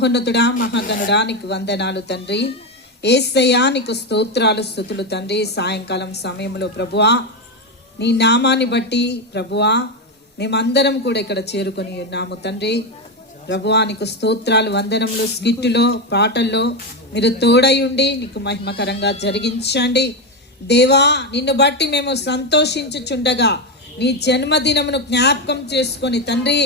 మహోన్నతుడా, మహాగణుడా, నీకు వందనాలు తండ్రి. యేసయ్యా నీకు స్తోత్రాలు, స్తుతులు తండ్రి. సాయంకాలం సమయంలో ప్రభువా, నీ నామాన్ని బట్టి ప్రభువా మేమందరం కూడా ఇక్కడ చేరుకొని ఉన్నాము తండ్రి. ప్రభువా నీకు స్తోత్రాలు, వందనములు. స్కిట్టులో, పాటల్లో మీరు తోడై ఉండి నీకు మహిమకరంగా జరిగించండి దేవా. నిన్ను బట్టి మేము సంతోషించుచుండగా నీ జన్మదినమును జ్ఞాపకం చేసుకొని తండ్రి,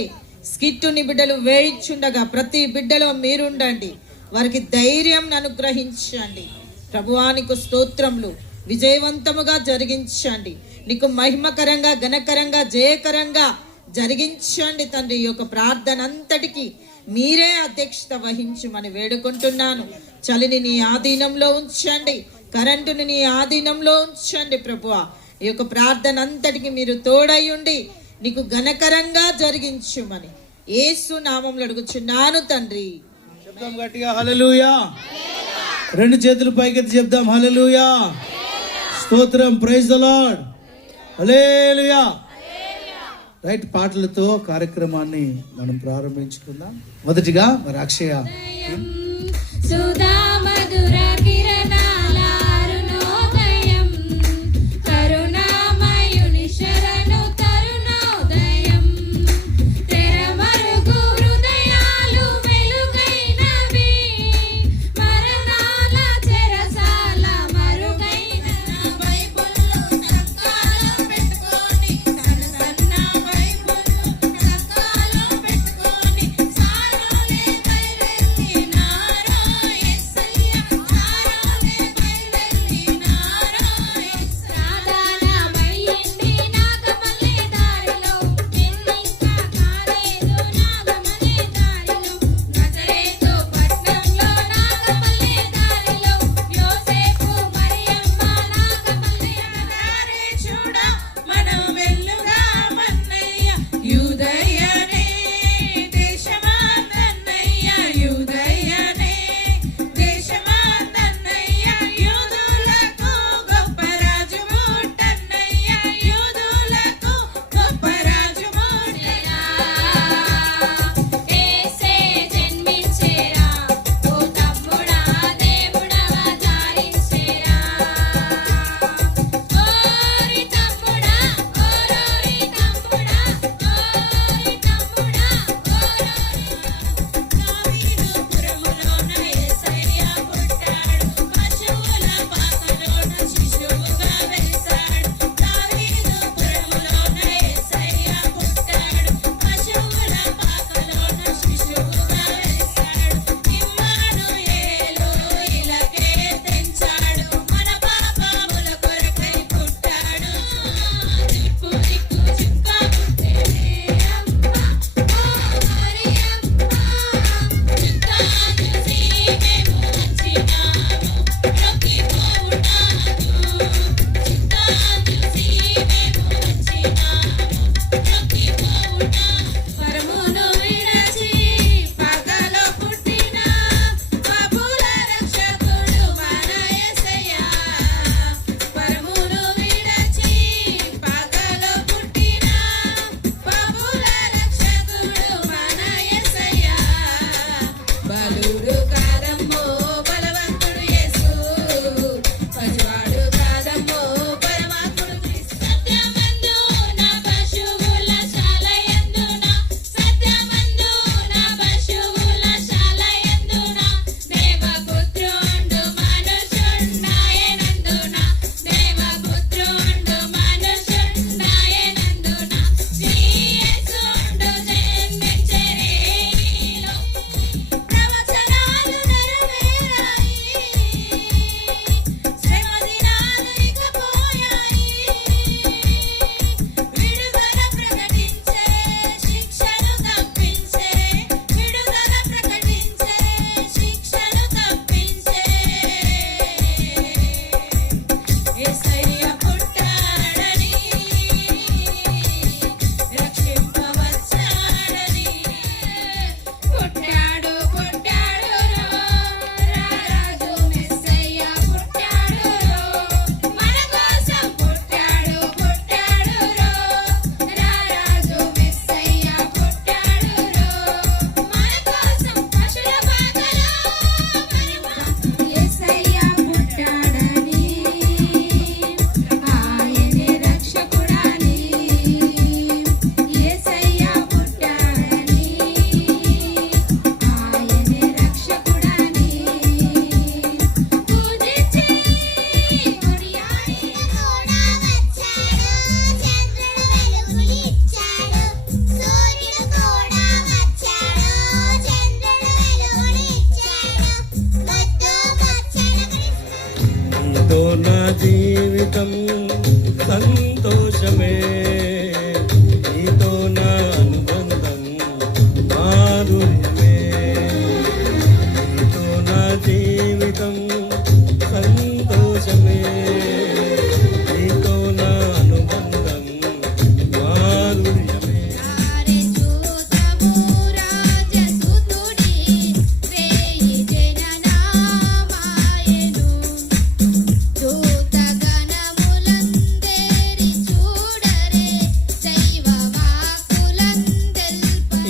స్కిట్టుని బిడ్డలు వేయిచుండగా ప్రతి బిడ్డలో మీరుండండి, వారికి ధైర్యం అనుగ్రహించండి ప్రభువా. నీకు స్తోత్రములు, విజయవంతముగా జరిగించండి. నీకు మహిమకరంగా, ఘనకరంగా, జయకరంగా జరిగించండి తండ్రి. ఈ యొక్క ప్రార్థన అంతటికి మీరే అధ్యక్షత వహించమని వేడుకుంటున్నాను. చలిని నీ ఆధీనంలో ఉంచండి, కరెంటుని నీ ఆధీనంలో ఉంచండి ప్రభువా. ఈ యొక్క ప్రార్థన అంతటికి మీరు తోడై ఉండి నీకు ఘనకరంగా జరిగించుమని యేసు నామములో అడుగుచున్నాను తండ్రి. చెప్దాం గట్టిగా హల్లెలూయా. రెండు చేతులు పైకెత్తి చెప్దాం హల్లెలూయా, స్తోత్రం, praise the lord, hallelujah. Right, పాటలతో కార్యక్రమాన్ని మనం ప్రారంభించుకుందాం. మొదటిగా మరి అక్షయ జీవితం సంతోషమే, నీతో నా అనుబంధం మాధుర్యమే. నీతో నా జీవితం సంతోషమే, నీతో నా అనుబంధం మాధుర్యమే.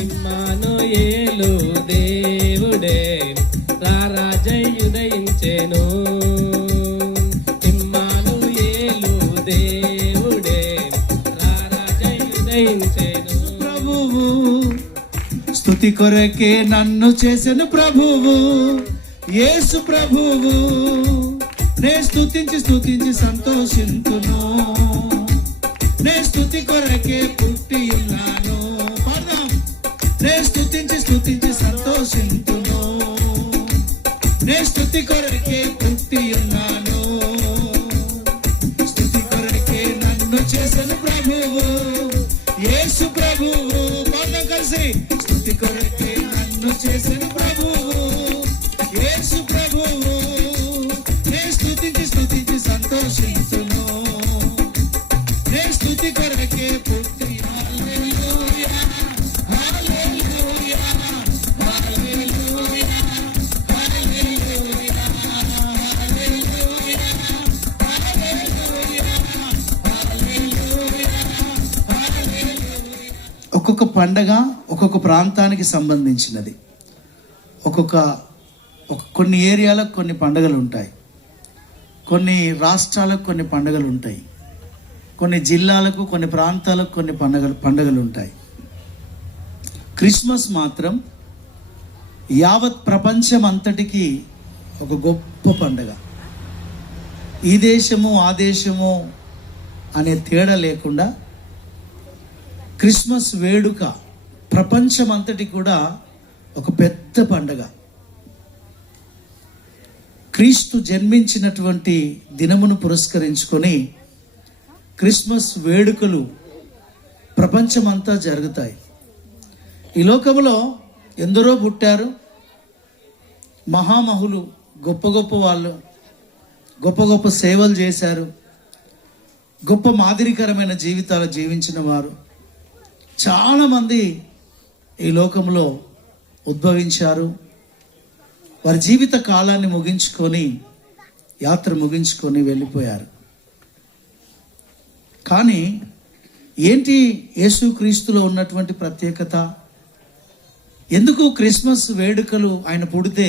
ఇమ్మానుయేలు దేవుడే రారాజయుదయించెను. ఇమ్మానుయేలు దేవుడే రారాజయుదయించెను. ప్రభువు స్తుతి కొరకే నన్ను చేసెను ప్రభువు, యేసు ప్రభువు. నే స్తుతించి స్తుతించి సంతోషింతును, నే స్తుతి కొరకే పుట్టి ఉన్నాను. పాడదాం. నే స్తుతించి స్తుతించి సంతోషింతును, నే స్తుతి కొరకే పుట్టి ఉన్నాను. స్తుతి కొరకే నన్ను చేసెను ప్రభువు, యేసు ప్రభువు. పాడదాం కలిసి. స్తుతి కొరకే నన్ను చేసెను ప్రభువు, యేసు ప్రభువు. నే స్తుతించి స్తుతించి సంతోషించును, నే స్తుతి కొరకే పుట్టి. హల్లెలూయా, హల్లెలూయా, హల్లెలూయా, హల్లెలూయా, హల్లెలూయా, హల్లెలూయా, హల్లెలూయా. ఒక్కొక్క పండగ ఒక్కొక్క ప్రాంతానికి సంబంధించినది. కొన్ని ఏరియాలకు కొన్ని పండుగలు ఉంటాయి, కొన్ని రాష్ట్రాలకు కొన్ని పండుగలు ఉంటాయి, కొన్ని జిల్లాలకు కొన్ని ప్రాంతాలకు కొన్ని పండుగలు ఉంటాయి. క్రిస్మస్ మాత్రం యావత్ ప్రపంచం అంతటికి ఒక గొప్ప పండుగ. ఈ దేశము ఆ దేశము అనే తేడా లేకుండా క్రిస్మస్ వేడుక ప్రపంచం అంతటి కూడా ఒక పెద్ద పండుగ. క్రీస్తు జన్మించినటువంటి దినమును పురస్కరించుకొని క్రిస్మస్ వేడుకలు ప్రపంచమంతా జరుగుతాయి. ఈ లోకంలో ఎందరో పుట్టారు, మహామహులు, గొప్ప గొప్ప వాళ్ళు, గొప్ప గొప్ప సేవలు చేశారు, గొప్ప మాదిరికరమైన జీవితాలు జీవించిన వారు చాలామంది ఈ లోకంలో ఉద్భవించారు. వారి జీవిత కాలాన్ని ముగించుకొని, యాత్ర ముగించుకొని వెళ్ళిపోయారు. కానీ ఏంటి యేసుక్రీస్తులో ఉన్నటువంటి ప్రత్యేకత? ఎందుకు క్రిస్మస్ వేడుకలు, ఆయన పుడితే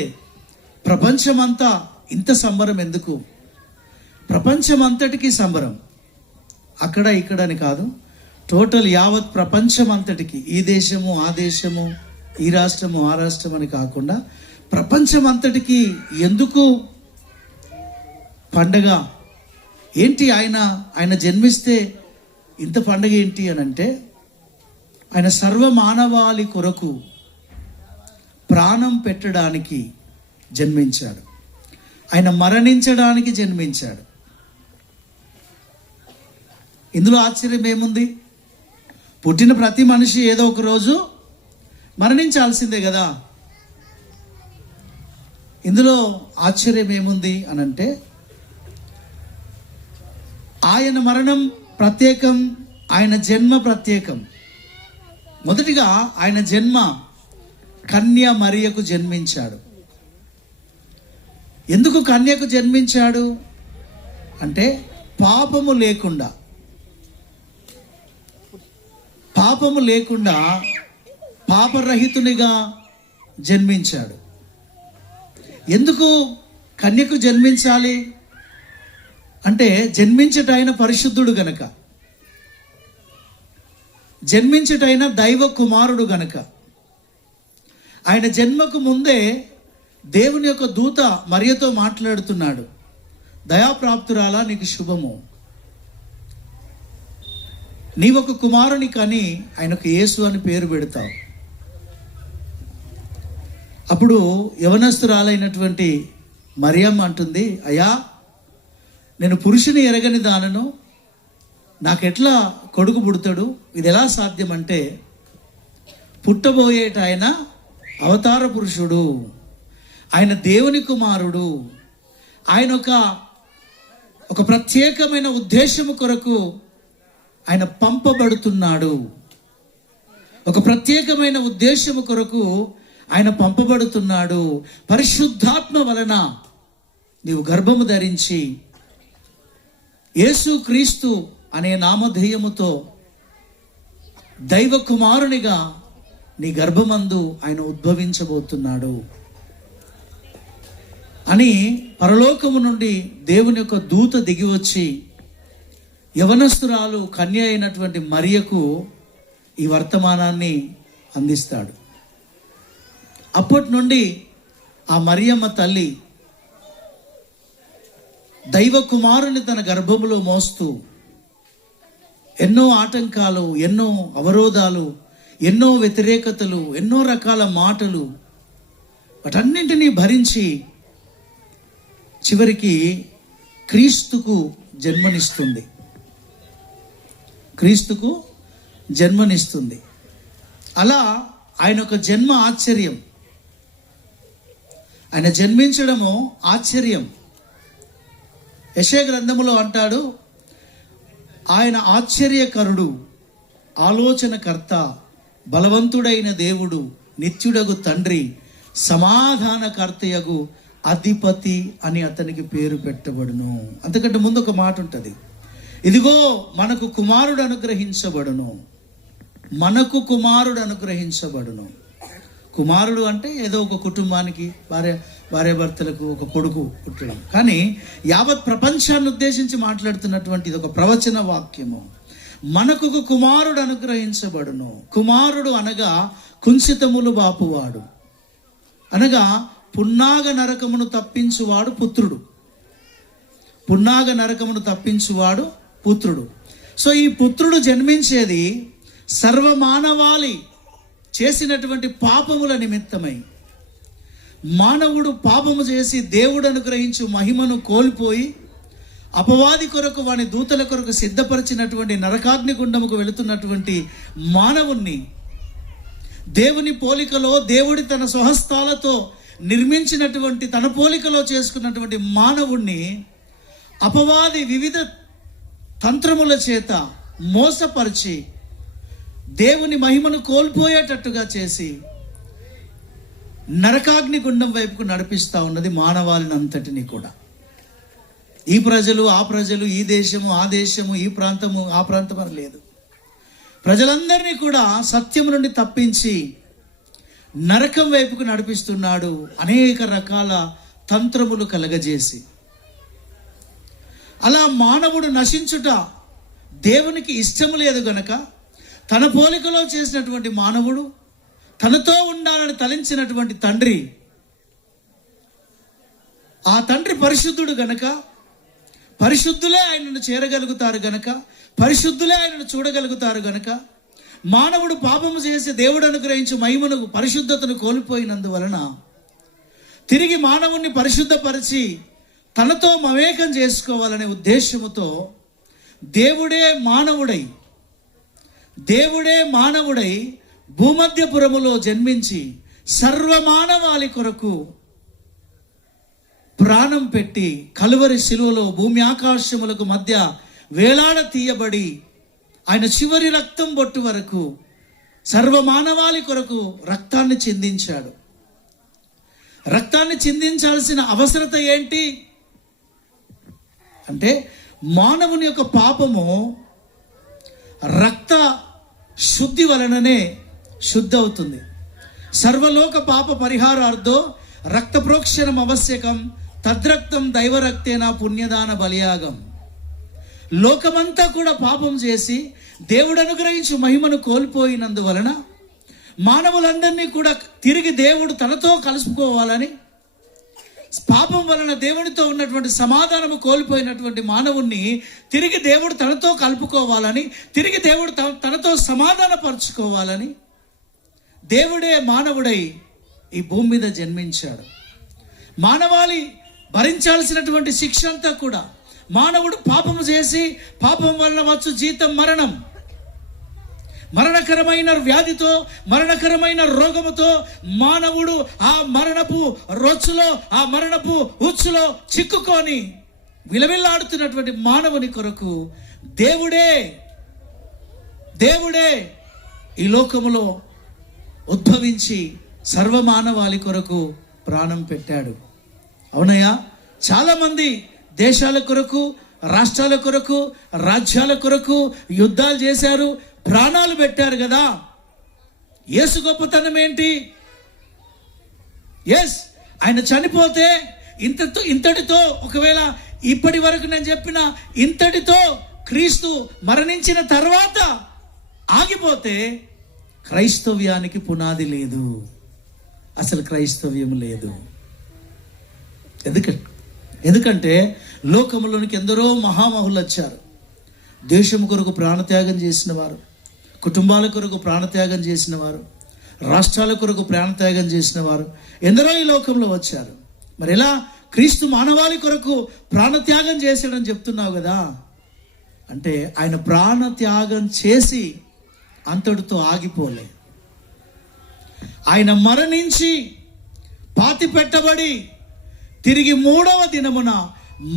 ప్రపంచమంతా ఇంత సంబరం ఎందుకు? ప్రపంచమంతటికి సంబరం, అక్కడ ఇక్కడ అని కాదు, టోటల్ యావత్ ప్రపంచం అంతటికి, ఈ దేశము ఆ దేశము, ఈ రాష్ట్రము ఆ రాష్ట్రం అని కాకుండా ప్రపంచం అంతటికి ఎందుకు పండగ? ఏంటి ఆయన జన్మిస్తే ఇంత పండగ ఏంటి అని అంటే, ఆయన సర్వ మానవాళి కొరకు ప్రాణం పెట్టడానికి జన్మించాడు, ఆయన మరణించడానికి జన్మించాడు. ఇందులో ఆశ్చర్యం ఏముంది? పుట్టిన ప్రతి మనిషి ఏదో ఒక రోజు మరణించాల్సిందే కదా. ఇందులో ఆశ్చర్యం ఏముంది అని అంటే, ఆయన మరణం ప్రత్యేకం, ఆయన జన్మ ప్రత్యేకం. మొదటిగా ఆయన జన్మ కన్య మరియకు జన్మించాడు. ఎందుకు కన్యకు జన్మించాడు అంటే, పాపము లేకుండా పాపరహితునిగా జన్మించాడు. ఎందుకు కన్యకు జన్మించాలి అంటే, జన్మించటైన పరిశుద్ధుడు గనక, జన్మించటైన దైవ కుమారుడు గనక. ఆయన జన్మకు ముందే దేవుని యొక్క దూత మరియతో మాట్లాడుతున్నాడు, దయాప్రాప్తురాలా నీకు శుభము, నీవొక కుమారుని కని ఆయనకు యేసు అని పేరు పెడతావు. అప్పుడు యవనస్తురాలైనటువంటి మరియమ్మ అంటుంది, అయ్యా నేను పురుషుని ఎరగని దానను, నాకెట్లా కొడుకు పుడతాడు, ఇది ఎలా సాధ్యం అంటే, పుట్టబోయేట ఆయన అవతార పురుషుడు, ఆయన దేవుని కుమారుడు, ఆయన ఒక ప్రత్యేకమైన ఉద్దేశము కొరకు ఆయన పంపబడుతున్నాడు. ఒక ప్రత్యేకమైన ఉద్దేశము కొరకు ఆయన పంపబడుతున్నాడు. పరిశుద్ధాత్మ వలన నీవు గర్భము ధరించి యేసు క్రీస్తు అనే నామధేయముతో దైవ కుమారునిగా నీ గర్భమందు ఆయన ఉద్భవించబోతున్నాడు అని పరలోకము నుండి దేవుని యొక్క దూత దిగి వచ్చి యవనస్తురాలు కన్య అయినటువంటి మరియకు ఈ వర్తమానాన్ని అందిస్తాడు. అప్పటి నుండి ఆ మరియమ్మ తల్లి దైవ కుమారుని తన గర్భములో మోస్తూ ఎన్నో ఆటంకాలు, ఎన్నో అవరోధాలు, ఎన్నో వ్యతిరేకతలు, ఎన్నో రకాల మాటలు, వాటన్నింటినీ భరించి చివరికి క్రీస్తుకు జన్మనిస్తుంది. క్రీస్తుకు జన్మనిస్తుంది. అలా ఆయన ఒక జన్మ ఆశ్చర్యం. ఆయన జన్మించడము ఆశ్చర్యం. యెషయా గ్రంథములో అంటాడు, ఆయన ఆశ్చర్యకరుడు, ఆలోచనకర్త, బలవంతుడైన దేవుడు, నిత్యుడగు తండ్రి, సమాధానకర్తయగు అధిపతి అని అతనికి పేరు పెట్టబడును. అంతకంటే ముందు ఒక మాట ఉంటుంది, ఇదిగో మనకు కుమారుడు అనుగ్రహించబడును, మనకు కుమారుడు అనుగ్రహించబడును. కుమారుడు అంటే ఏదో ఒక కుటుంబానికి భార్యాభర్తలకు ఒక కొడుకు పుట్టడం, కానీ యావత్ ప్రపంచాన్ని ఉద్దేశించి మాట్లాడుతున్నటువంటి ఇది ఒక ప్రవచన వాక్యము. మనకు ఒక కుమారుడు అనుగ్రహించబడును. కుమారుడు అనగా కుంచితములు బాపువాడు, అనగా పున్నాగ నరకమును తప్పించువాడు పుత్రుడు. పున్నాగ నరకమును తప్పించువాడు పుత్రుడు. సో ఈ పుత్రుడు జన్మించేది సర్వమానవాళి చేసినటువంటి పాపముల నిమిత్తమై. మానవుడు పాపము చేసి దేవుడు అనుగ్రహించు మహిమను కోల్పోయి అపవాది కొరకు, వాని దూతల కొరకు సిద్ధపరిచినటువంటి నరకాగ్ని గుండముకు వెళుతున్నటువంటి మానవుణ్ణి, దేవుని పోలికలో, దేవుడి తన స్వహస్తాలతో నిర్మించినటువంటి తన పోలికలో చేసుకున్నటువంటి మానవుణ్ణి అపవాది వివిధ తంత్రముల చేత మోసపరిచి దేవుని మహిమను కోల్పోయేటట్టుగా చేసి నరకాగ్ని గుండం వైపుకు నడిపిస్తూ ఉన్నది మానవాళిని అంతటిని కూడా. ఈ ప్రజలు, ఆ ప్రజలు, ఈ దేశము, ఆ దేశము, ఈ ప్రాంతము, ఆ ప్రాంతం అని లేదు. ప్రజలందరినీ కూడా సత్యం నుండి తప్పించి నరకం వైపుకు నడిపిస్తున్నాడు, అనేక రకాల తంత్రములు కలగజేసి. అలా మానవుడు నశించుట దేవునికి ఇష్టము లేదు గనక తన పోలికలో చేసినటువంటి మానవుడు, తనతో ఉండాలని తలంచినటువంటి తండ్రి, ఆ తండ్రి పరిశుద్ధుడు గనక, పరిశుద్ధులే ఆయనను చేరగలుగుతారు గనక, పరిశుద్ధులే ఆయనను చూడగలుగుతారు గనక, మానవుడు పాపము చేసి దేవుడు అనుగ్రహించి మహిమను, పరిశుద్ధతను కోల్పోయినందువలన తిరిగి మానవుణ్ణి పరిశుద్ధపరిచి తనతో మమేకం చేసుకోవాలనే ఉద్దేశముతో దేవుడే మానవుడై భూమధ్యపురములో జన్మించి సర్వమానవాళి కొరకు ప్రాణం పెట్టి కలువరి శిలువలో భూమి ఆకాశములకు మధ్య వేలాడ తీయబడి ఆయన చివరి రక్తం బొట్టు వరకు సర్వమానవాళి కొరకు రక్తాన్ని చిందించాడు. రక్తాన్ని చిందించాల్సిన అవసరత ఏంటి అంటే, మానవుని యొక్క పాపము రక్త శుద్ధి వలననే శుద్ధి అవుతుంది. సర్వలోక పాప పరిహారార్థో రక్త ప్రోక్షణం ఆవశ్యకం, తద్రక్తం దైవరక్తేన పుణ్యదాన బలియాగం. లోకమంతా కూడా పాపం చేసి దేవుడు అనుగ్రహించి మహిమను కోల్పోయినందువలన మానవులందరినీ కూడా తిరిగి దేవుడు తనతో కలుసుకోవాలని, పాపం వలన దేవునితో ఉన్నటువంటి సమాధానము కోల్పోయినటువంటి మానవుణ్ణి తిరిగి దేవుడు తనతో కలుపుకోవాలని, తిరిగి దేవుడు తనతో సమాధానపరుచుకోవాలని దేవుడే మానవుడై ఈ భూమి మీద జన్మించాడు. మానవాళి భరించాల్సినటువంటి శిక్ష అంతా కూడా, మానవుడు పాపము చేసి పాపం వలన వచ్చు జీతం మరణం. మరణకరమైన వ్యాధితో, మరణకరమైన రోగముతో మానవుడు ఆ మరణపు రొచ్చులో, ఆ మరణపు ఉచ్చులో చిక్కుకొని విలవిల్లాడుతున్నటువంటి మానవుని కొరకు దేవుడే ఈ లోకములో ఉద్భవించి సర్వమానవాళి కొరకు ప్రాణం పెట్టాడు. అవునయ్యా, చాలామంది దేశాల కొరకు, రాష్ట్రాల కొరకు, రాజ్యాల కొరకు యుద్ధాలు చేశారు, ప్రాణాలు పెట్టారు కదా. యేసు గొప్పతనం ఏంటి? ఆయన చనిపోతే ఇంతటితో, ఒకవేళ ఇప్పటి వరకు నేను చెప్పిన ఇంతటితో క్రీస్తు మరణించిన తర్వాత ఆగిపోతే క్రైస్తవ్యానికి పునాది లేదు, అసలు క్రైస్తవ్యం లేదు. ఎందుకంటే లోకంలోనికి ఎందరో మహామహులు వచ్చారు. దేశం కొరకు ప్రాణత్యాగం చేసిన వారు, కుటుంబాల కొరకు ప్రాణత్యాగం చేసిన వారు, రాష్ట్రాల కొరకు ప్రాణత్యాగం చేసిన వారు ఎందరో ఈ లోకంలో వచ్చారు. మరి ఎలా క్రీస్తు మానవాళి కొరకు ప్రాణత్యాగం చేశాడని చెప్తున్నావు కదా అంటే, ఆయన ప్రాణత్యాగం చేసి అంతటితో ఆగిపోలే. ఆయన మరణించి పాతి పెట్టబడి తిరిగి 3వ దినమున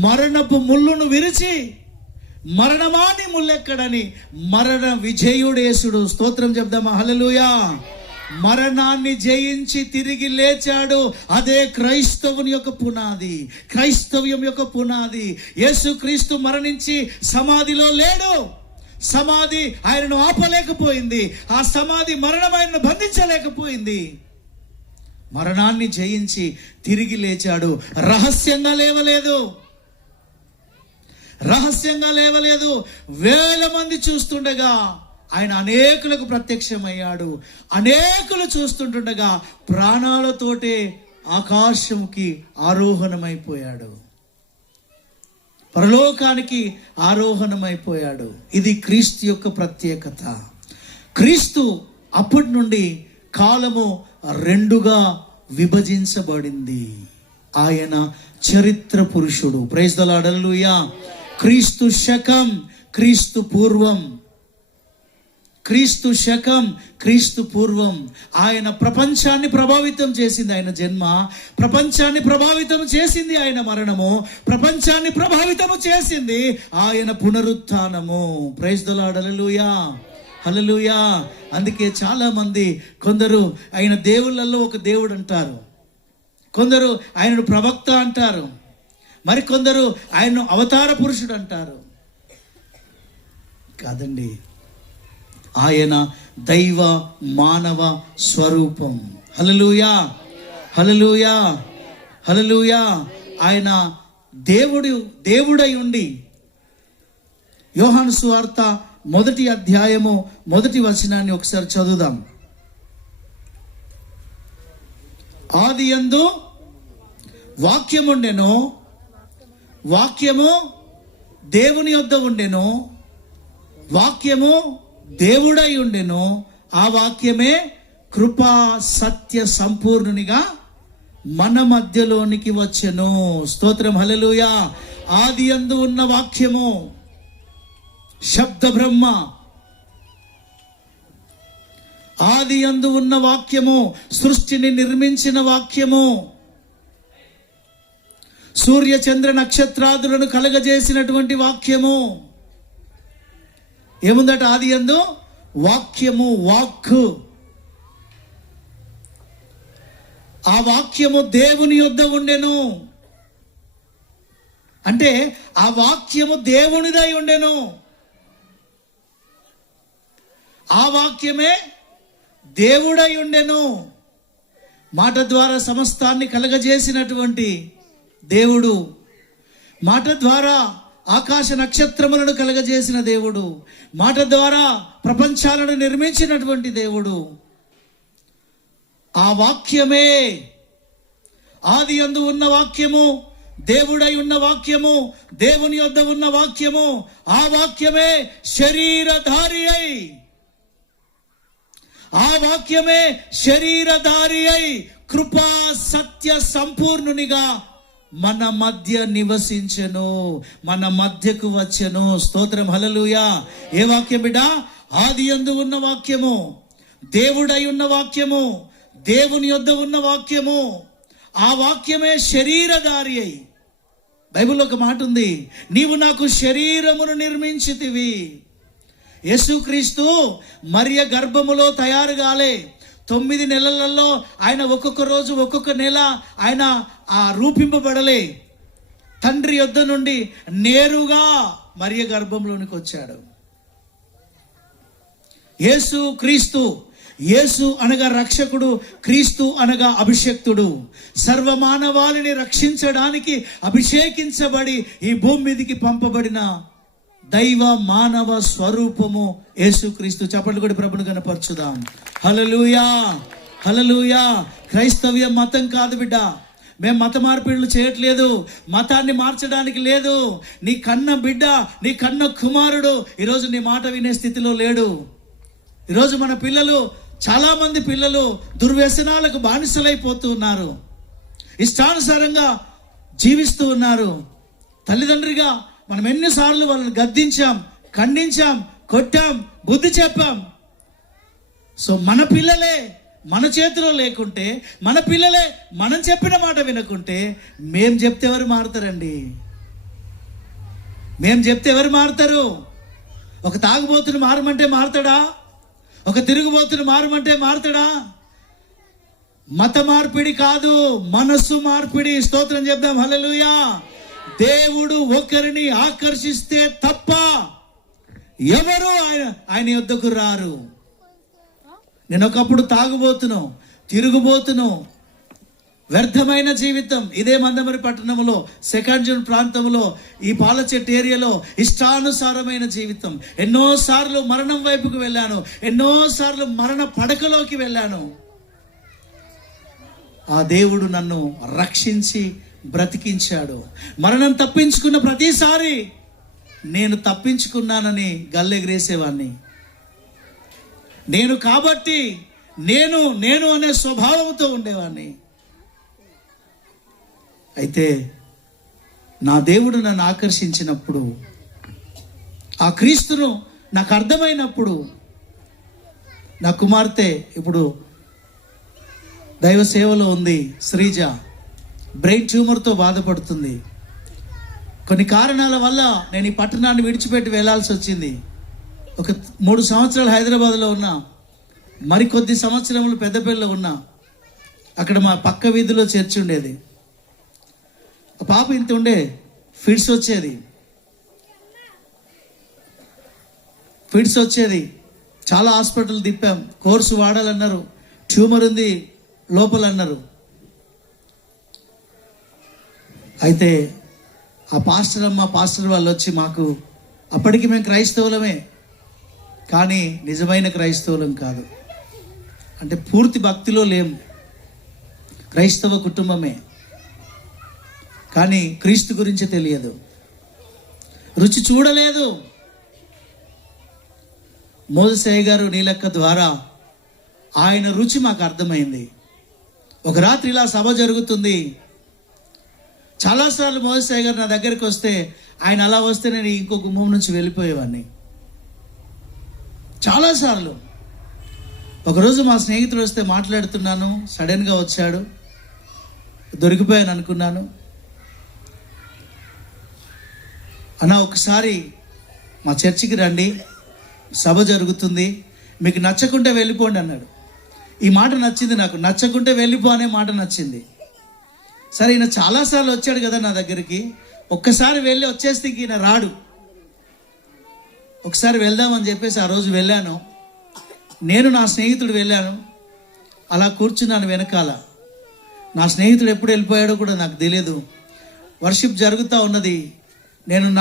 మరణపు ముళ్ళును విరిచి మరణమాని ముల్లెక్కడని మరణ విజయుడేసుడు. స్తోత్రం చెప్దామా? హల్లెలూయా. మరణాన్ని జయించి తిరిగి లేచాడు. అదే క్రైస్తవుని యొక్క పునాది, క్రైస్తవ్యం యొక్క పునాది. యేసు క్రీస్తు మరణించి సమాధిలో లేడు. సమాధి ఆయనను ఆపలేకపోయింది, ఆ సమాధి మరణం ఆయనను బంధించలేకపోయింది. మరణాన్ని జయించి తిరిగి లేచాడు. రహస్యంగా లేవలేదు. వేల మంది చూస్తుండగా ఆయన అనేకులకు ప్రత్యక్షమయ్యాడు. అనేకులు చూస్తుండగా ప్రాణాలతోటే ఆకాశంకి ఆరోహణమైపోయాడు, పరలోకానికి ఆరోహణమైపోయాడు. ఇది క్రీస్తు యొక్క ప్రత్యేకత. క్రీస్తు అప్పటి నుండి కాలము 2గా విభజించబడింది. ఆయన చరిత్ర పురుషుడు. Praise the lord. హల్లెలూయా. క్రీస్తు శకం, క్రీస్తు పూర్వం. క్రీస్తు శకం, క్రీస్తు పూర్వం. ఆయన ప్రపంచాన్ని ప్రభావితం చేసింది ఆయన జన్మ, ప్రపంచాన్ని ప్రభావితం చేసింది ఆయన మరణము, ప్రపంచాన్ని ప్రభావితం చేసింది ఆయన పునరుత్థానము. Praise the lord. Hallelujah, hallelujah. అందుకే చాలా మంది, కొందరు ఆయన దేవుళ్ళల్లో ఒక దేవుడు అంటారు, కొందరు ఆయనను ప్రవక్త అంటారు, మరికొందరు ఆయనను అవతార పురుషుడు అంటారు. కాదండి, ఆయన దైవ మానవ స్వరూపం. హల్లెలూయా, హల్లెలూయా, హల్లెలూయా. ఆయన దేవుడై ఉండి, యోహాను సువార్త 1వ అధ్యాయము 1వ వచనాన్ని ఒకసారి చదువుదాం. ఆదియందు వాక్యముండెను, వాక్యము దేవుని యొద్ద ఉండెను, వాక్యము దేవుడై ఉండెను, ఆ వాక్యమే కృపా సత్య సంపూర్ణునిగా మన మధ్యలోనికి వచ్చెను. స్తోత్రం. హల్లెలూయా. ఆదియందు ఉన్న వాక్యము శబ్ద బ్రహ్మ, ఆదియందు ఉన్న వాక్యము సృష్టిని నిర్మించిన వాక్యము, సూర్య చంద్ర నక్షత్రాదులను కలగజేసినటువంటి వాక్యము. ఏముందట ఆదియందు? వాక్యము, వాక్కు. ఆ వాక్యము దేవుని యొద్ద ఉండెను అంటే ఆ వాక్యము దేవునిదై ఉండెను. ఆ వాక్యమే దేవుడై ఉండెను. మాట ద్వారా సమస్తాన్ని కలగజేసినటువంటి దేవుడు, మాట ద్వారా ఆకాశ నక్షత్రములను కలగజేసిన దేవుడు, మాట ద్వారా ప్రపంచాలను నిర్మించినటువంటి దేవుడు. ఆ వాక్యమే, ఆదియందు ఉన్న వాక్యము, దేవుడై ఉన్న వాక్యము, దేవుని యొద్ద ఉన్న వాక్యము, ఆ వాక్యమే శరీరధారి అయి, ఆ వాక్యమే శరీరధారి అయి కృపా సత్య సంపూర్ణునిగా మన మధ్య నివసించెను, మన మధ్యకు వచ్చెను. స్తోత్రం, హల్లెలూయా. ఏ వాక్యం బిడ్డ? ఆదియందు ఉన్న వాక్యము, దేవుడై ఉన్న వాక్యము, దేవుని యొద్ద ఉన్న వాక్యము. ఆ వాక్యమే శరీరధారి అయి, బైబిల్లో ఒక మాట ఉంది, నీవు నాకు శరీరమును నిర్మించితివి. యేసుక్రీస్తు మరియ గర్భములో తయారు కాలే. 9 నెలలలో ఆయన ఒక్కొక్క రోజు ఒక్కొక్క నెల ఆయన రూపింపబడలే. తండ్రి యొద్ద నుండి నేరుగా మరియ గర్భంలోనికి వచ్చాడు. యేసు క్రీస్తు, యేసు అనగా రక్షకుడు, క్రీస్తు అనగా అభిషక్తుడు. సర్వమానవాళిని రక్షించడానికి అభిషేకించబడి ఈ భూమి మీదకి పంపబడిన దైవ మానవ స్వరూపము యేసుక్రీస్తు. చప్పట్లు కూడా ప్రభుని కనపరచుదాం. హల్లెలూయా, హల్లెలూయా. క్రైస్తవ్యం మతం కాదు బిడ్డ. మేము మత మార్పిడులు చేయట్లేదు, మతాన్ని మార్చడానికి లేదు. నీ కన్న బిడ్డ, నీ కన్న కుమారుడు ఈరోజు నీ మాట వినే స్థితిలో లేడు. ఈరోజు మన పిల్లలు, చాలా మంది పిల్లలు దుర్వ్యసనాలకు బానిసలైపోతూ ఉన్నారు, ఇష్టానుసారంగా జీవిస్తూ ఉన్నారు. తల్లిదండ్రిగా మనం ఎన్నిసార్లు వాళ్ళని గద్దించాం, ఖండించాం, కొట్టాం, బుద్ధి చెప్పాం. సో మన పిల్లలే మన చేతిలో లేకుంటే, మన పిల్లలే మనం చెప్పిన మాట వినకుంటే, మేం చెప్తే ఎవరు మారుతారండి? మేం చెప్తే ఎవరు మారుతారు? ఒక తాగుబోతుని మారమంటే మారుతాడా? ఒక తిరుగుబోతుని మారమంటే మారుతాడా? మత మార్పిడి కాదు, మనస్సు మార్పిడి. స్తోత్రం చెప్దాం, హల్లెలూయా. దేవుడు ఒకరిని ఆకర్షిస్తే తప్ప ఎవరు ఆయన యొద్దకు రారు. నేను ఒకప్పుడు తాగుబోతును, తిరుగుబోతును, వ్యర్థమైన జీవితం. ఇదే మందమరి పట్టణంలో, సెకండ్ జోన్ ప్రాంతంలో, ఈ పాలచెట్టు ఏరియాలో ఇష్టానుసారమైన జీవితం. ఎన్నోసార్లు మరణం వైపుకు వెళ్ళాను, ఎన్నోసార్లు మరణ పడకలోకి వెళ్ళాను. ఆ దేవుడు నన్ను రక్షించి బ్రతికించాడు. మరణం తప్పించుకున్న ప్రతిసారి నేను తప్పించుకున్నానని గల్లెగరేసేవాడిని. నేను కాబట్టి నేను అనే స్వభావంతో ఉండేవాడిని. అయితే నా దేవుడు నన్ను ఆకర్షించినప్పుడు, ఆ క్రీస్తును నాకు అర్థమైనప్పుడు, నా కుమార్తె ఇప్పుడు దైవ సేవలో ఉంది, శ్రీజ, బ్రెయిన్ ట్యూమర్తో బాధపడుతుంది. కొన్ని కారణాల వల్ల నేను ఈ పట్టణాన్ని విడిచిపెట్టి వెళ్ళాల్సి వచ్చింది. ఒక 3 సంవత్సరాలు హైదరాబాద్లో ఉన్నా, మరికొద్ది సంవత్సరములు పెద్దపల్లిలో ఉన్నా. అక్కడ మా పక్క వీధిలో చర్చి ఉండేది. ఆ పాప ఇంత ఉండే, ఫిట్స్ వచ్చేది. చాలా హాస్పిటల్ తిప్పాం, కోర్సు వాడాలన్నారు, ట్యూమర్ ఉంది లోపల అన్నారు. అయితే ఆ పాస్టర్ వాళ్ళు వచ్చి మాకు, అప్పటికి మేము క్రైస్తవులమే కానీ నిజమైన క్రైస్తవులం కాదు, అంటే పూర్తి భక్తిలో లేము, క్రైస్తవ కుటుంబమే కానీ క్రీస్తు గురించి తెలియదు, రుచి చూడలేదు. మోసయ్య గారు నీలక్క ద్వారా ఆయన రుచి మాకు అర్థమైంది. ఒక రాత్రి ఇలా సభ జరుగుతుంది. చాలాసార్లు మోసయ్య గారు నా దగ్గరికి వస్తే, ఆయన అలా వస్తే నేను ఇంకో గుమ్మం నుంచి వెళ్ళిపోయేవాడిని చాలాసార్లు. ఒకరోజు మా స్నేహితుడు వస్తే మాట్లాడుతున్నాను, సడన్గా వచ్చాడు, దొరికిపోయాను అనుకున్నాను. అన్న ఒకసారి మా చర్చికి రండి, సభ జరుగుతుంది, మీకు నచ్చకుంటే వెళ్ళిపోండి అన్నాడు. ఈ మాట నచ్చింది నాకు, నచ్చకుంటే వెళ్ళిపో అనే మాట నచ్చింది. సరే ఈయన చాలాసార్లు వచ్చాడు కదా నా దగ్గరికి, ఒక్కసారి వెళ్ళి వచ్చేస్తే ఇంక ఈయన రాడు, ఒకసారి వెళ్దామని చెప్పేసి ఆ రోజు వెళ్ళాను. నేను నా స్నేహితుడు వెళ్ళాను, అలా కూర్చున్నాను వెనకాల. నా స్నేహితుడు ఎప్పుడు వెళ్ళిపోయాడో కూడా నాకు తెలియదు. వర్షిప్ జరుగుతూ ఉన్నది.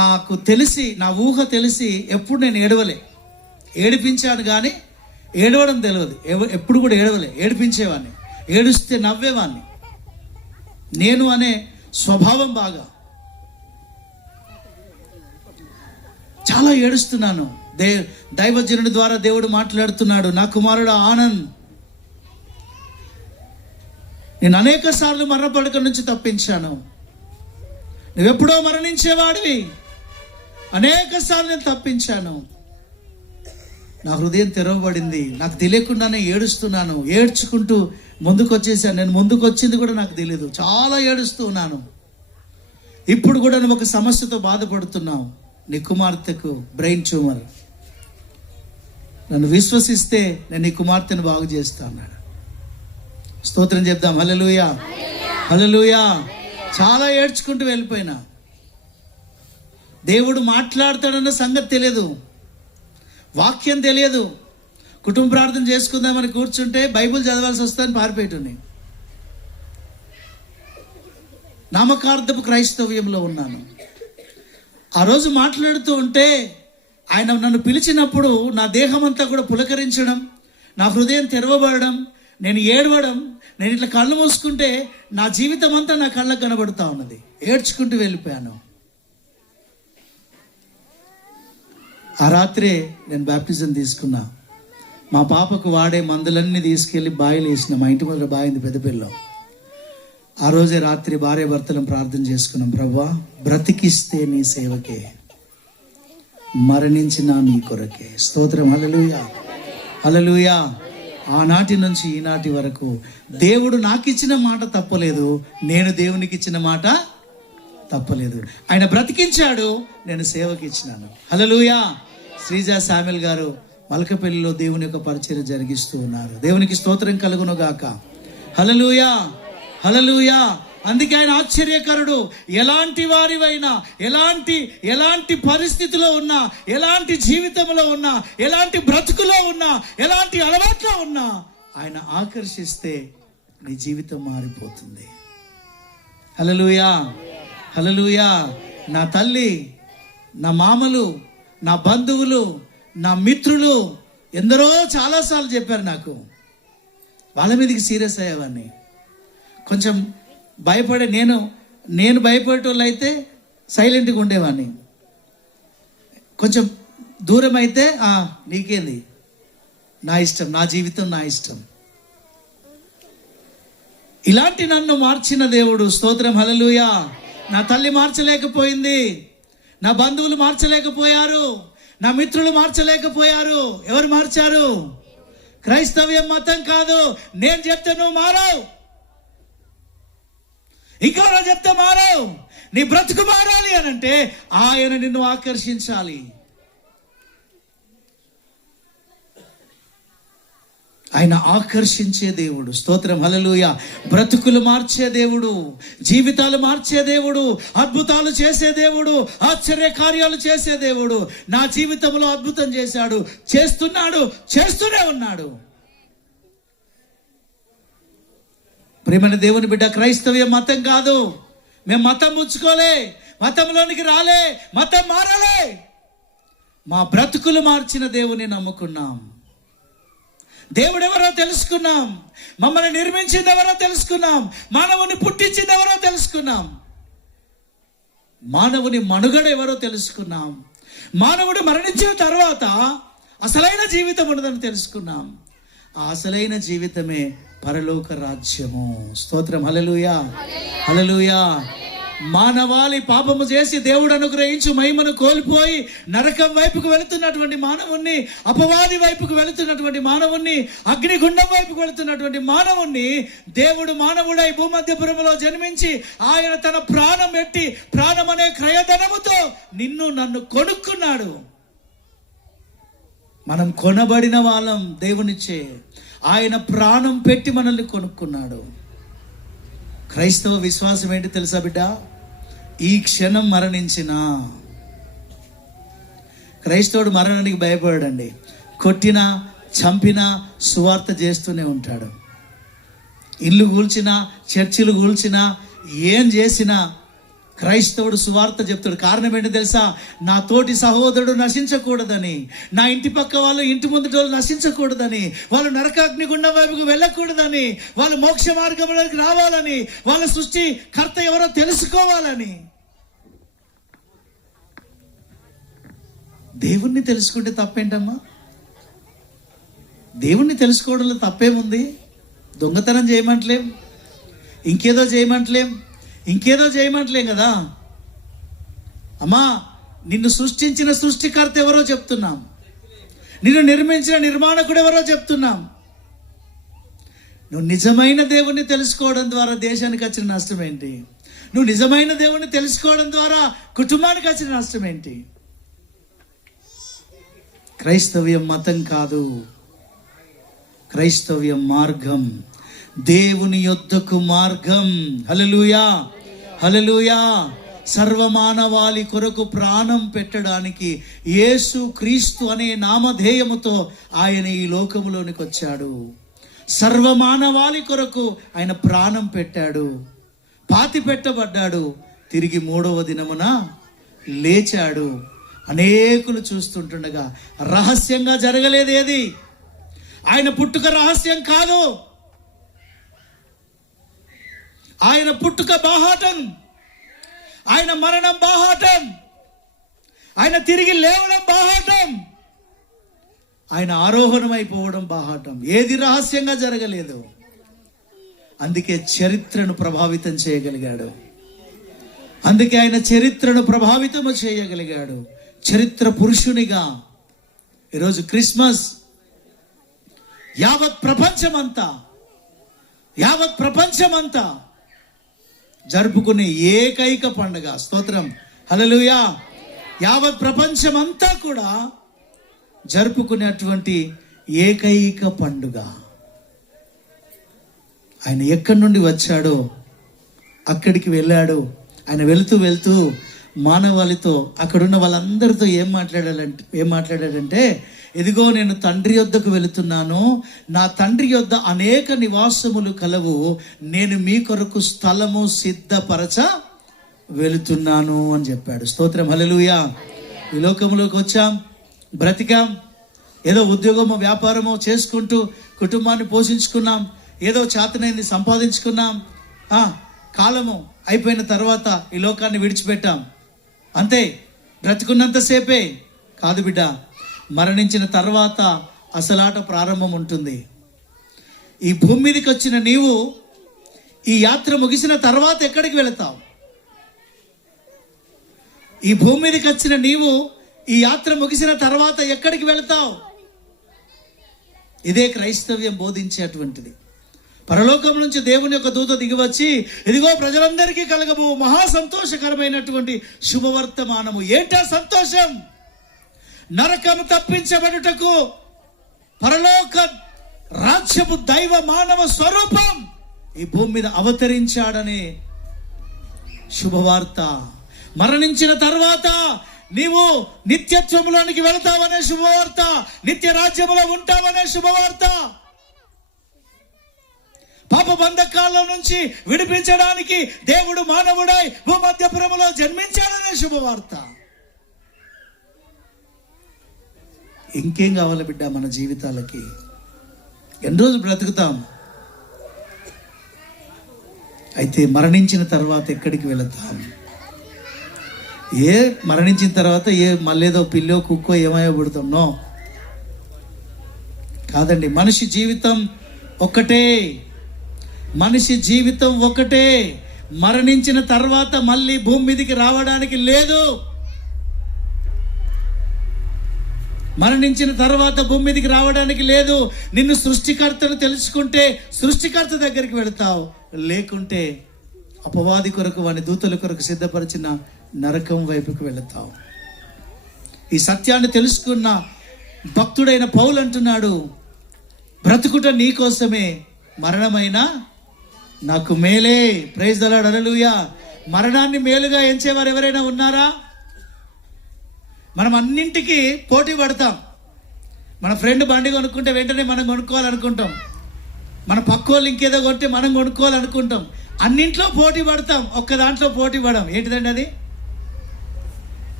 నాకు తెలిసి, నా ఊహ తెలిసి ఎప్పుడు నేను ఏడిపించాను కానీ ఏడవడం తెలియదు. ఎప్పుడు కూడా ఏడిపించేవాడిని, ఏడుస్తే నవ్వేవాడిని. నేను అనే స్వభావం బాగా, చాలా ఏడుస్తున్నాను. దైవజనుడి ద్వారా దేవుడు మాట్లాడుతున్నాడు, నా కుమారుడు ఆనంద్, నేను అనేక సార్లు మరణపడక నుంచి తప్పించాను, నువ్వెప్పుడో మరణించేవాడివి. అనేక సార్లు నేను తప్పించాను. నా హృదయం తెరవబడింది. నాకు తెలియకుండానే ఏడుస్తున్నాను. ఏడ్చుకుంటూ ముందుకు వచ్చేసాను. నేను ముందుకు వచ్చింది కూడా నాకు తెలియదు. చాలా ఏడుస్తూ ఉన్నాను. ఇప్పుడు కూడా నువ్వు ఒక సమస్యతో బాధపడుతున్నావు. నీ కుమార్తెకు బ్రెయిన్ ట్యూమర్. నన్ను విశ్వసిస్తే నేను నీ కుమార్తెను బాగు చేస్తా అన్నాడు. స్తోత్రం చెప్దాం. హల్లెలూయా, హల్లెలూయా. చాలా ఏడ్చుకుంటూ వెళ్ళిపోయినా. దేవుడు మాట్లాడతాడన్న సంగతి తెలియదు, వాక్యం తెలియదు. కుటుంబ ప్రార్థన చేసుకుందామని కూర్చుంటే బైబిల్ చదవాల్సి వస్తుందని పారిపోయేటోని. నామకార్థపు క్రైస్తవ్యంలో ఉన్నాను. ఆ రోజు మాట్లాడుతూ ఉంటే ఆయన నన్ను పిలిచినప్పుడు నా దేహం అంతా కూడా పులకరించడం, నా హృదయం తెరవబడడం, నేను ఏడవడం, నేను ఇట్లా కళ్ళు మూసుకుంటే నా జీవితం అంతా నా కళ్ళకు కనబడుతూ ఉన్నది. ఏడ్చుకుంటూ వెళ్ళిపోయాను. ఆ రాత్రే నేను బ్యాప్టిజం తీసుకున్నా. మా పాపకు వాడే మందులన్నీ తీసుకెళ్ళి బాయిలు వేసిన. మా ఇంటి ముందర బాయింది పెద్దపిల్లలో. ఆ రోజే రాత్రి భార్య భర్తలను ప్రార్థన చేసుకున్నాం. ప్రభువా, బ్రతికిస్తే నీ సేవకే, మరణించిన నీ కొరకే. స్తోత్రం. హల్లెలూయా, హల్లెలూయా. ఆనాటి నుంచి ఈనాటి వరకు దేవుడు నాకు ఇచ్చిన మాట తప్పలేదు, నేను దేవునికి ఇచ్చిన మాట తప్పలేదు. ఆయన బ్రతికించాడు, నేను సేవకి ఇచ్చినాను. హల్లెలూయా. శ్రీజా శామ్యుల్ గారు మలకపల్లిలో దేవుని యొక్క పరిచర్య జరిగిస్తూ ఉన్నారు. దేవునికి స్తోత్రం కలుగును గాక. హల్లెలూయా, హల్లెలూయా. అందుకే ఆయన ఆశ్చర్యకరుడు. ఎలాంటి వారివైనా, ఎలాంటి పరిస్థితిలో ఉన్నా, ఎలాంటి జీవితంలో ఉన్నా, ఎలాంటి బ్రతుకులో ఉన్నా, ఎలాంటి అలవాట్లో ఉన్నా, ఆయన ఆకర్షిస్తే నీ జీవితం మారిపోతుంది. హల్లెలూయా, హల్లెలూయా. నా తల్లి, నా మామలు, నా బంధువులు, నా మిత్రులు ఎందరో చాలాసార్లు చెప్పారు నాకు. వాళ్ళ మీదకి సీరియస్ అయ్యేవాడిని. కొంచెం భయపడే నేను భయపడేటోళ్ళు అయితే సైలెంట్గా ఉండేవాడిని. కొంచెం దూరం అయితే నీకేంది, నా ఇష్టం, నా జీవితం నా ఇష్టం. ఇలాంటి నన్ను మార్చిన దేవుడు. స్తోత్రం. హల్లెలూయా. నా తల్లి మార్చలేకపోయింది, నా బంధువులు మార్చలేకపోయారు, నా మిత్రులు మార్చలేకపోయారు. ఎవరు మార్చారు? క్రైస్తవ్యం మతం కాదు. నేను చెప్తే నువ్వు మారావు, ఇంకా నా చెప్తే మారావు. నీ బ్రతుకు మారాలి అనంటే ఆయన నిన్ను ఆకర్షించాలి. ఆయన ఆకర్షించే దేవుడు. స్తోత్రం. హల్లెలూయా. బ్రతుకులు మార్చే దేవుడు, జీవితాలు మార్చే దేవుడు, అద్భుతాలు చేసే దేవుడు, ఆశ్చర్య కార్యాలు చేసే దేవుడు. నా జీవితంలో అద్భుతం చేశాడు, చేస్తున్నాడు, చేస్తూనే ఉన్నాడు. ప్రేమైన దేవుని బిడ్డ, క్రైస్తవ్యం మతం కాదు. మేము మతం ముచ్చుకోలే, మతంలోనికి రాలే, మతం మారాలే. మా బ్రతుకులు మార్చిన దేవుని నమ్ముకున్నాం. దేవుడు ఎవరో తెలుసుకున్నాం, మమ్మల్ని నిర్మించింది ఎవరో తెలుసుకున్నాం, మానవుని పుట్టించింది ఎవరో తెలుసుకున్నాం, మానవుని మనుగడ ఎవరో తెలుసుకున్నాం, మానవుడు మరణించిన తర్వాత అసలైన జీవితం ఉన్నదని తెలుసుకున్నాం. ఆ అసలైన జీవితమే పరలోక రాజ్యము. స్తోత్రం. హల్లెలూయా, హల్లెలూయా. మానవాళి పాపము చేసి దేవుడు అనుగ్రహించు మహిమను కోల్పోయి నరకం వైపుకు వెళుతున్నటువంటి మానవుణ్ణి, అపవాది వైపుకు వెళుతున్నటువంటి మానవుణ్ణి, అగ్నిగుండం వైపుకు వెళుతున్నటువంటి మానవుణ్ణి దేవుడు మానవుడై భూమధ్యపురములో జన్మించి ఆయన తన ప్రాణం పెట్టి, ప్రాణం అనే క్రయధనముతో నిన్ను నన్ను కొనుక్కున్నాడు. మనం కొనబడిన వాళ్ళం దేవునిచ్చే. ఆయన ప్రాణం పెట్టి మనల్ని కొనుక్కున్నాడు. క్రైస్తవ విశ్వాసం ఏంటి తెలుసా బిడ్డ? ఈ క్షణం మరణించినా క్రైస్తవుడు మరణానికి భయపడాడండి. కొట్టినా చంపినా సువార్త చేస్తూనే ఉంటాడు. ఇల్లు కూల్చినా, చర్చిలు కూల్చినా, ఏం చేసినా క్రైస్తవుడు సువార్త చెప్తాడు. కారణం ఏంటి తెలుసా? నా తోటి సహోదరుడు నశించకూడదని, నా ఇంటి పక్క వాళ్ళు, ఇంటి ముందు వాళ్ళు నశించకూడదని, వాళ్ళు నరకాగ్నిగుండం వైపుకు వెళ్ళకూడదని, వాళ్ళు మోక్ష మార్గంలోకి రావాలని, వాళ్ళ సృష్టి కర్త ఎవరో తెలుసుకోవాలని. దేవుణ్ణి తెలుసుకుంటే తప్పేంటమ్మా? దేవుణ్ణి తెలుసుకోవడంలో తప్పేముంది? దొంగతనం చేయమంటలేం, ఇంకేదో చేయమంటలేం కదా. అమ్మా, నిన్ను సృష్టించిన సృష్టికర్త ఎవరో చెప్తున్నాం, నిన్ను నిర్మించిన నిర్మాణకుడు ఎవరో చెప్తున్నాం. నువ్వు నిజమైన దేవుణ్ణి తెలుసుకోవడం ద్వారా దేశానికి వచ్చిన నష్టం ఏంటి? నువ్వు నిజమైన దేవుణ్ణి తెలుసుకోవడం ద్వారా కుటుంబానికి వచ్చిన నష్టం ఏంటి? క్రైస్తవ్యం మతం కాదు, క్రైస్తవ్యం మార్గం, దేవుని యొద్దకు మార్గం. హల్లెలూయా, హల్లెలూయా. సర్వమానవాళి కొరకు ప్రాణం పెట్టడానికి యేసు క్రీస్తు అనే నామధేయముతో ఆయన ఈ లోకములోనికి వచ్చాడు. సర్వమానవాళి కొరకు ఆయన ప్రాణం పెట్టాడు, పాతి పెట్టబడ్డాడు, తిరిగి 3వ దినమున లేచాడు. అనేకులు చూస్తుంటుండగా రహస్యంగా జరగలేదు ఏది. ఆయన పుట్టుక రహస్యం కాదు, ఆయన పుట్టుక బాహాటం, ఆయన మరణం బాహాటం, ఆయన తిరిగి లేవడం బాహాటం, ఆయన ఆరోహణం అయిపోవడం బాహాటం. ఏది రహస్యంగా జరగలేదు. అందుకే చరిత్రను ప్రభావితం చేయగలిగాడు. అందుకే ఆయన చరిత్రను ప్రభావితము చేయగలిగాడు. చరిత్ర పురుషునిగా ఈరోజు క్రిస్మస్ యావత్ ప్రపంచమంతా జరుపుకునే ఏకైక పండుగ. స్తోత్రం, హల్లెలూయా. యావత్ ప్రపంచమంతా కూడా జరుపుకునేటువంటి ఏకైక పండుగ. ఆయన ఎక్కడి నుండి వచ్చాడో అక్కడికి వెళ్ళాడు. ఆయన వెళ్తూ మానవాళితో, అక్కడున్న వాళ్ళందరితో ఏం మాట్లాడాడంటే, ఇదిగో నేను తండ్రి యొద్దకు వెళుతున్నాను, నా తండ్రి యొద్ద అనేక నివాసములు కలవు, నేను మీ కొరకు స్థలము సిద్ధపరచ వెళుతున్నాను అని చెప్పాడు. స్తోత్రం, హల్లెలూయా. ఈ లోకంలోకి వచ్చాం, బ్రతికాం, ఏదో ఉద్యోగమో వ్యాపారమో చేసుకుంటూ కుటుంబాన్ని పోషించుకున్నాం, ఏదో చేతనైంది సంపాదించుకున్నాం, కాలము అయిపోయిన తర్వాత ఈ లోకాన్ని విడిచిపెట్టాం, అంతే. బ్రతికున్నంతసేపే కాదు బిడ్డ, మరణించిన తర్వాత అసలాట ప్రారంభం ఉంటుంది. ఈ భూమి మీదకి వచ్చిన నీవు ఈ యాత్ర ముగిసిన తర్వాత ఎక్కడికి వెళతావు? ఈ భూమి మీదకి వచ్చిన నీవు ఈ యాత్ర ముగిసిన తర్వాత ఎక్కడికి వెళతావు? ఇదే క్రైస్తవ్యం బోధించేటువంటిది. పరలోకం నుంచి దేవుని యొక్క దూత దిగివచ్చి, ఇదిగో ప్రజలందరికీ కలగబో మహా సంతోషకరమైనటువంటి శుభవర్తమానము. ఏంటా సంతోషం? నరకము తప్పించబడుటకు పరలోక రాజ్యపు దైవ మానవ స్వరూపం ఈ భూమి మీద అవతరించాడనే శుభవార్త. మరణించిన తర్వాత నీవు నిత్యత్వంలోనికి వెళతావనే శుభవార్త, నిత్య రాజ్యములో ఉంటావనే శుభవార్త, పాప బంధకాల నుంచి విడిపించడానికి దేవుడు మానవుడై భూమధ్యపురములో జన్మించాడనే శుభవార్త. ఇంకేం కావాలి బిడ్డ మన జీవితాలకి? ఎన్ని రోజులు బ్రతుకుతాం? అయితే మరణించిన తర్వాత ఎక్కడికి వెళతాం? మరణించిన తర్వాత మళ్ళేదో పిల్లో కుక్కో ఏమయ్యో పుడతాం? నో, కాదండి. మనిషి జీవితం ఒక్కటే, మనిషి జీవితం ఒకటే. మరణించిన తర్వాత మళ్ళీ భూమి మీదకి రావడానికి లేదు. మరణించిన తర్వాత భూమి మీదకి రావడానికి లేదు. నిన్ను సృష్టికర్తను తెలుసుకుంటే సృష్టికర్త దగ్గరికి వెళతావు, లేకుంటే అపవాది కొరకు, వాని దూతల కొరకు సిద్ధపరిచిన నరకం వైపుకు వెళతావు. ఈ సత్యాన్ని తెలుసుకున్న భక్తుడైన పౌలు అంటున్నాడు, బ్రతుకుట నీ కోసమే, మరణమైనా నాకు మేలే. ప్రైజ్ ది లార్డ్, హల్లెలూయా. మరణాన్ని మేలుగా ఎంచేవారు ఎవరైనా ఉన్నారా? మనం అన్నింటికి పోటీ పడతాం. మన ఫ్రెండ్ బండి కొనుక్కుంటే వెంటనే మనం కొనుక్కోవాలనుకుంటాం. మన పక్క వాళ్ళు ఇంకేదో కొంటే మనం కొనుక్కోవాలనుకుంటాం. అన్నింట్లో పోటీ పడతాం, ఒక్క దాంట్లో పోటీ పడం. ఏంటిదండి అది?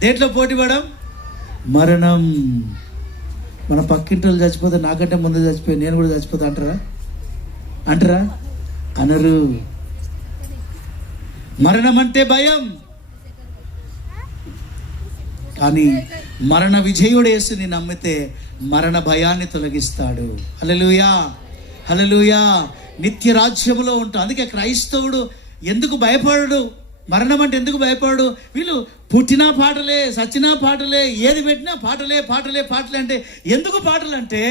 దేంట్లో పోటీ పడం? మరణం. మన పక్కింటి వాళ్ళు చచ్చిపోతే నాకంటే ముందు చచ్చిపోయి నేను కూడా చచ్చిపోతా అంటారా? అనరు. మరణం అంటే భయం. కానీ మరణ విజయుడు యేసుని నమ్మితే మరణ భయాన్ని తొలగిస్తాడు. హల్లెలూయా, హల్లెలూయా. నిత్య రాజ్యములో ఉంటాం. అందుకే క్రైస్తవుడు ఎందుకు భయపడడు? మరణం అంటే ఎందుకు భయపడడు? వీళ్ళు పుట్టినా పాటలే, సచ్చినా పాటలే, ఏది పెట్టినా పాటలే పాటలే పాటలే. అంటే ఎందుకు పాటలు అంటే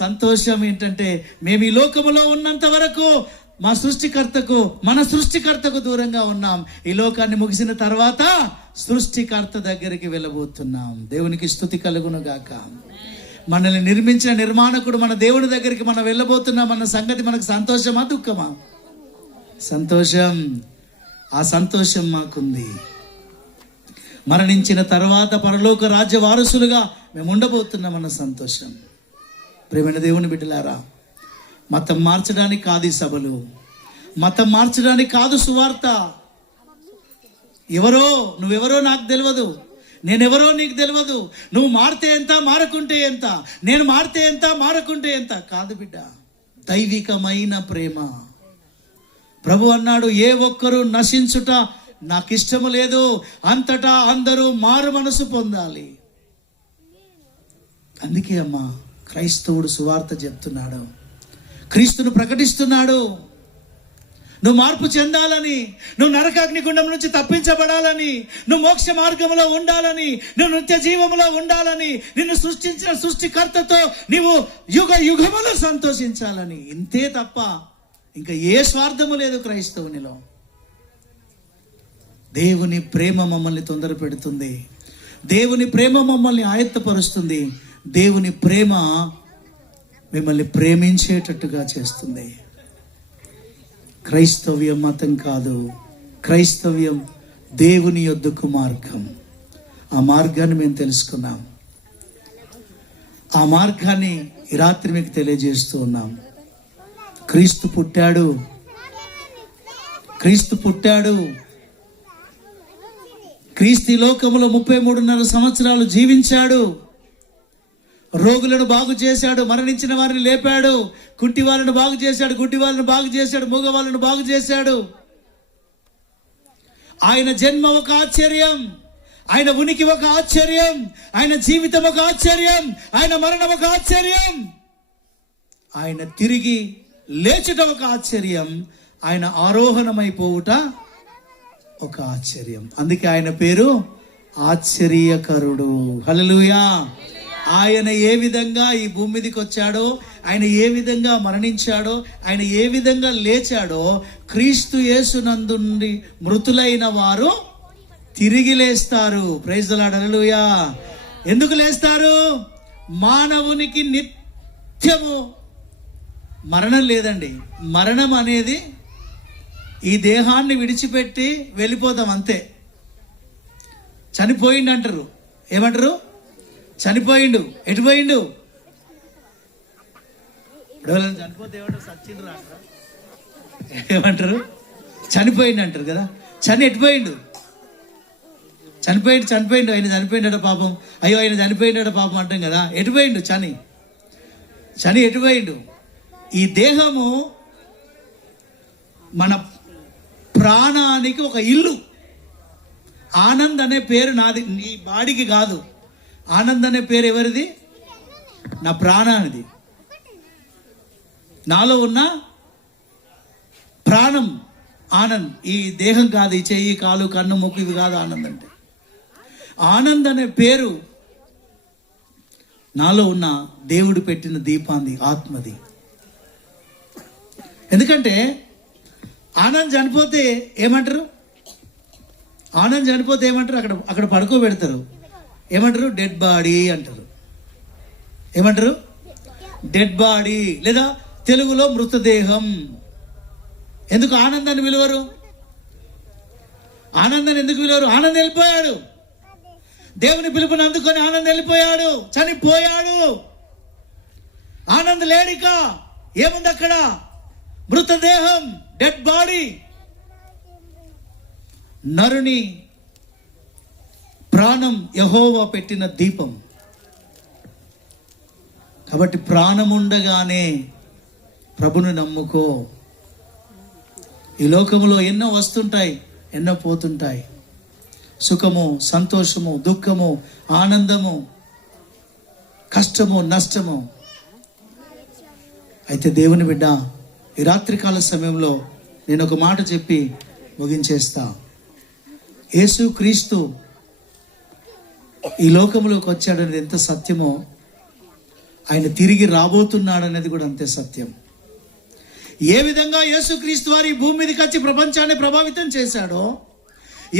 సంతోషం ఏంటంటే మేము ఈ లోకములో ఉన్నంత వరకు మా సృష్టికర్తకు, మన సృష్టికర్తకు దూరంగా ఉన్నాం. ఈ లోకాన్ని ముగిసిన తర్వాత సృష్టికర్త దగ్గరికి వెళ్ళబోతున్నాం. దేవునికి స్తుతి కలుగును గాక. మనల్ని నిర్మించిన నిర్మాణకుడు మన దేవుని దగ్గరికి మనం వెళ్ళబోతున్నాం అన్న సంగతి మనకు సంతోషమా దుఃఖమా? సంతోషం. ఆ సంతోషం మాకుంది. మరణించిన తర్వాత పరలోక రాజ్య వారసులుగా మేము ఉండబోతున్నామన్న సంతోషం. ప్రేమైన దేవుని బిడ్డలారా, మతం మార్చడానికి కాదు ఈ సభలు, మతం మార్చడానికి కాదు సువార్త. నువ్వెవరో నాకు తెలియదు, నేనెవరో నీకు తెలియదు. నువ్వు మారితే ఎంత, మారకుంటే ఎంత, నేను మారితే ఎంత, మారకుంటే ఎంత కాదు బిడ్డ. దైవికమైన ప్రేమ. ప్రభు అన్నాడు, ఏ ఒక్కరూ నశించుట నాకు ఇష్టము లేదు, అంతటా అందరూ మారు మనసు పొందాలి. అందుకే అమ్మా క్రైస్తవుడు సువార్త చెప్తున్నాడు, క్రీస్తును ప్రకటిస్తున్నాడు. నువ్వు మార్పు చెందాలని, నువ్వు నరకాగ్నిగుండం నుంచి తప్పించబడాలని, నువ్వు మోక్ష మార్గంలో ఉండాలని, నువ్వు నిత్య జీవములో ఉండాలని, నిన్ను సృష్టించిన సృష్టికర్తతో నీవు యుగ యుగములు సంతోషించాలని. ఇంతే తప్ప ఇంకా ఏ స్వార్థము లేదు క్రైస్తవునిలో. దేవుని ప్రేమ మమ్మల్ని తొందర పెడుతుంది, దేవుని ప్రేమ మమ్మల్ని ఆయత్తపరుస్తుంది, దేవుని ప్రేమ మిమ్మల్ని ప్రేమించేటట్టుగా చేస్తుంది. క్రైస్తవ్యం మతం కాదు, క్రైస్తవ్యం దేవుని యొద్దకు మార్గం. ఆ మార్గాన్ని మేము తెలుసుకున్నాం, ఆ మార్గాన్ని ఈ రాత్రి మీకు తెలియజేస్తూ ఉన్నాం. క్రీస్తు పుట్టాడు, క్రీస్తు పుట్టాడు. క్రీస్తు ఈ లోకములో 33.5 సంవత్సరాలు జీవించాడు. రోగులను బాగు చేశాడు, మరణించిన వారిని లేపాడు, కుంటి వాళ్ళను బాగు చేశాడు, గుడ్డి వాళ్ళను బాగు చేశాడు, మూగ వాళ్ళను బాగు చేశాడు. ఆయన జన్మ ఒక ఆశ్చర్యం, ఆయన ఉనికి ఒక ఆశ్చర్యం, ఆయన జీవితం ఒక ఆశ్చర్యం, ఆయన మరణం ఒక ఆశ్చర్యం, ఆయన తిరిగి లేచుట ఒక ఆశ్చర్యం, ఆయన ఆరోహణమైపోవుట ఒక ఆశ్చర్యం. అందుకే ఆయన పేరు ఆశ్చర్యకరుడు. హల్లెలూయా. ఆయన ఏ విధంగా ఈ భూమి మీదకి వచ్చాడో, ఆయన ఏ విధంగా మరణించాడో, ఆయన ఏ విధంగా లేచాడో, క్రీస్తు యేసునందు నుండి మృతులైన వారు తిరిగి లేస్తారు. Praise the lord. హల్లెలూయా. ఎందుకు లేస్తారు? మానవునికి నిత్యము మరణం లేదండి. మరణం అనేది ఈ దేహాన్ని విడిచిపెట్టి వెళ్ళిపోతాం అంతే. చనిపోయిండు అంటారు. ఏమంటారు? చనిపోయిండు. ఎటు పోయిండు? చనిపోతే ఏమంటారు? సచ్చిండ్రు అంటారు. ఏమంటారు? చనిపోయిండు అంటారు కదా. ఎటు పోయిండు? చనిపోయిండు. ఆయన చనిపోయిండట పాపం, అయ్యో ఆయన చనిపోయిండట పాపం అంటాం కదా. ఎటు పోయిండు? చని ఎటు పోయిండు? ఈ దేహము మన ప్రాణానికి ఒక ఇల్లు. ఆనంద్ అనే పేరు నాది, నీ బాడీకి కాదు. ఆనంద్ అనే పేరు ఎవరిది? నా ప్రాణానిది. నాలో ఉన్న ప్రాణం ఆనంద్. ఈ దేహం కాదు, ఈ చెయ్యి, కాలు, కన్ను, ముక్కు ఇవి కాదు ఆనంద్ అంటే. ఆనంద్ అనే పేరు నాలో ఉన్న దేవుడు పెట్టిన దీపాంది, ఆత్మది. ఎందుకంటే ఆనంద్ చనిపోతే ఏమంటారు? అక్కడ పడుకోబెడతారు. ఏమంటారు? డెడ్ బాడీ అంటారు. ఏమంటారు? డెడ్ బాడీ, లేదా తెలుగులో మృతదేహం. ఎందుకు ఆనందాన్ని విలువరు? ఆనందాన్ని ఎందుకు విలువరు? ఆనందం వెళ్ళిపోయాడు. దేవుని పిలుపుని అందుకొని ఆనందం వెళ్ళిపోయాడు, చనిపోయాడు. ఆనందం లేడిక. ఏముంది అక్కడ? మృతదేహం, డెడ్ బాడీ. నరుని ప్రాణం యెహోవా పెట్టిన దీపం. కాబట్టి ప్రాణం ఉండగానే ప్రభుని నమ్ముకో. ఈ లోకములో ఎన్నో వస్తుంటాయి, ఎన్నో పోతుంటాయి. సుఖము, సంతోషము, దుఃఖము, ఆనందము, కష్టము, నష్టము. అయితే దేవుని బిడ్డ, ఈ రాత్రికాల సమయంలో నేను ఒక మాట చెప్పి ముగించేస్తా. యేసు క్రీస్తు ఈ లోకంలోకి వచ్చాడనేది ఎంత సత్యమో, ఆయన తిరిగి రాబోతున్నాడనేది కూడా అంతే సత్యం. ఏ విధంగా యేసుక్రీస్తు వారి ఈ భూమి మీదకి వచ్చి ప్రపంచాన్ని ప్రభావితం చేశాడో,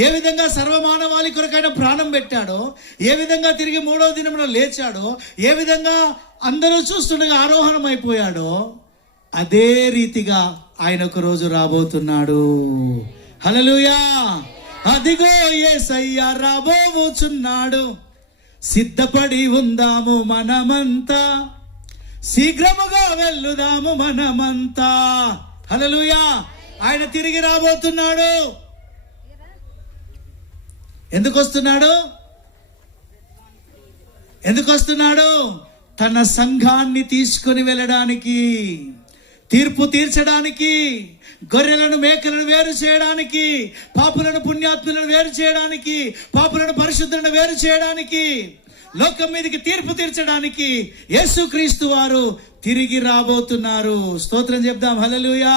ఏ విధంగా సర్వమానవాళి కొరకైన ప్రాణం పెట్టాడో, ఏ విధంగా తిరిగి 3వ దినమున లేచాడో, ఏ విధంగా అందరూ చూస్తుండగా ఆరోహణం అయిపోయాడో, అదే రీతిగా ఆయన ఒక రోజు రాబోతున్నాడు. హల్లెలూయా. అదిగో యేసయ్య రాబోచున్నాడు, సిద్ధపడి ఉందాము మనమంతా, శీఘ్రముగా వెళ్ళుదాము మనమంతా. హల్లెలూయా. ఆయన తిరిగి రాబోతున్నాడు. ఎందుకు వస్తున్నాడు? ఎందుకు వస్తున్నాడు? తన సంఘాన్ని తీసుకొని వెళ్ళడానికి, తీర్పు తీర్చడానికి, గొర్రెలను మేకలను వేరు చేయడానికి, పాపులను పుణ్యాత్ములను వేరు చేయడానికి, పాపులను పరిశుద్ధులను వేరు చేయడానికి, లోకం మీదకి తీర్పు తీర్చడానికి యేసుక్రీస్తు వారు తిరిగి రాబోతున్నారు. స్తోత్రం చెప్దాం. హల్లెలూయా.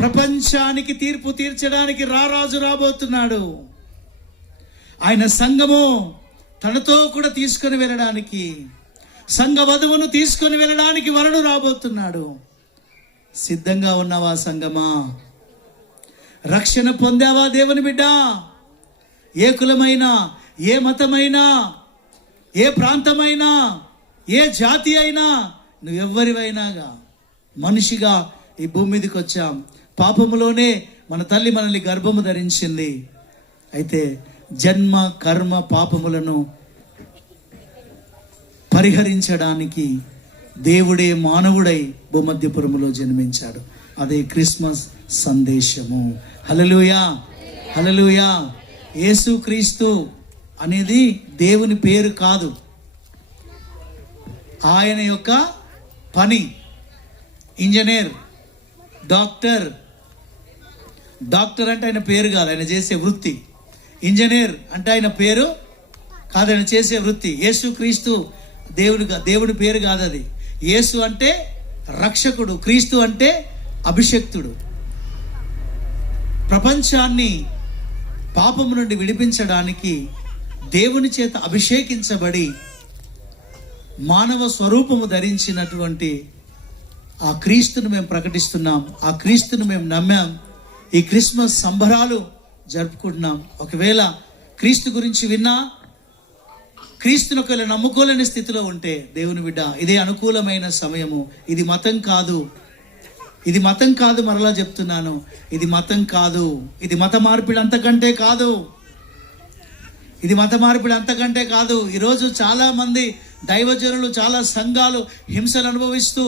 ప్రపంచానికి తీర్పు తీర్చడానికి రారాజు రాబోతున్నాడు. ఆయన సంఘము తనతో కూడా తీసుకొని వెళ్ళడానికి, సంఘ వధువును తీసుకొని వెళ్ళడానికి వరుడు రాబోతున్నాడు. సిద్ధంగా ఉన్నావా సంఘమా? రక్షణ పొందావా దేవుని బిడ్డ? ఏ కులమైనా, ఏ మతమైనా, ఏ ప్రాంతమైనా, ఏ జాతి అయినా, నువ్వెవ్వరివైనాగా మనిషిగా ఈ భూమి మీదకి వచ్చాం. పాపములోనే మన తల్లి మనల్ని గర్భము ధరించింది. అయితే జన్మ కర్మ పాపములను పరిహరించడానికి దేవుడే మానవుడై భూమధ్యపురములో జన్మించాడు. అదే క్రిస్మస్ సందేశము. హల్లెలూయా. హల్లెలూయా. యేసుక్రీస్తు అనేది దేవుని పేరు కాదు, ఆయన యొక్క పని. ఇంజనీర్, డాక్టర్ అంటే ఆయన పేరు కాదు, ఆయన చేసే వృత్తి. ఇంజనీర్ అంటే ఆయన పేరు కాదు, ఆయన చేసే వృత్తి. యేసుక్రీస్తు దేవుడి పేరు కాదు అది. యేసు అంటే రక్షకుడు, క్రీస్తు అంటే అభిషక్తుడు. ప్రపంచాన్ని పాపము నుండి విడిపించడానికి దేవుని చేత అభిషేకించబడి మానవ స్వరూపము ధరించినటువంటి ఆ క్రీస్తును మేము ప్రకటిస్తున్నాం. ఆ క్రీస్తును మేము నమ్మాం. ఈ క్రిస్మస్ సంబరాలు జరుపుకుంటున్నాం. ఒకవేళ క్రీస్తు గురించి విన్నా, క్రీస్తును ఒకవేళ నమ్ముకోలేని స్థితిలో ఉంటే, దేవుని బిడ్డ, ఇదే అనుకూలమైన సమయము. ఇది మతం కాదు, ఇది మతం కాదు. మరలా చెప్తున్నాను, ఇది మతం కాదు. ఇది మత మార్పిడి అంతకంటే కాదు. ఇది మత మార్పిడి అంతకంటే కాదు. ఈరోజు చాలా మంది దైవజనులు, చాలా సంఘాలు హింసలు అనుభవిస్తూ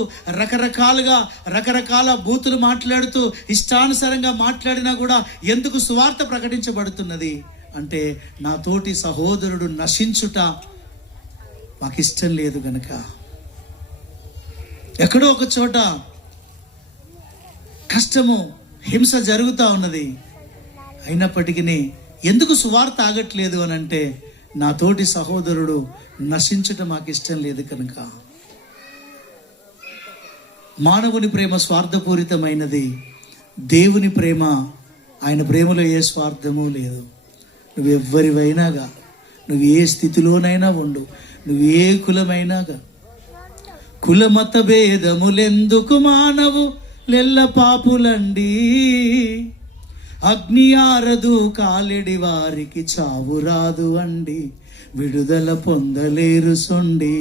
రకరకాల బూతులు మాట్లాడుతూ ఇష్టానుసారంగా మాట్లాడినా కూడా ఎందుకు సువార్త ప్రకటించబడుతున్నది అంటే, నా తోటి సహోదరుడు నశించుట మాకు ఇష్టం లేదు గనక. ఎక్కడో ఒక చోట కష్టము, హింస జరుగుతూ ఉన్నది. అయినప్పటికీ ఎందుకు సువార్త ఆగట్లేదు అని అంటే, నా తోటి సహోదరుడు నశించటం మాకు ఇష్టం లేదు కనుక. మానవుని ప్రేమ స్వార్థపూరితమైనది, దేవుని ప్రేమ, ఆయన ప్రేమలో ఏ స్వార్థము లేదు. నువ్వెవ్వరివైనాగా, నువ్వు ఏ స్థితిలోనైనా ఉండు, నువ్వు ఏ కులమైనాగా, కులమత భేదములెందుకు మానవు లెల్ల పాపులండి, అగ్ని ఆరదు కాలిడి వారికి చావు రాదు అండి, విడుదల పొందలేరు సొండి.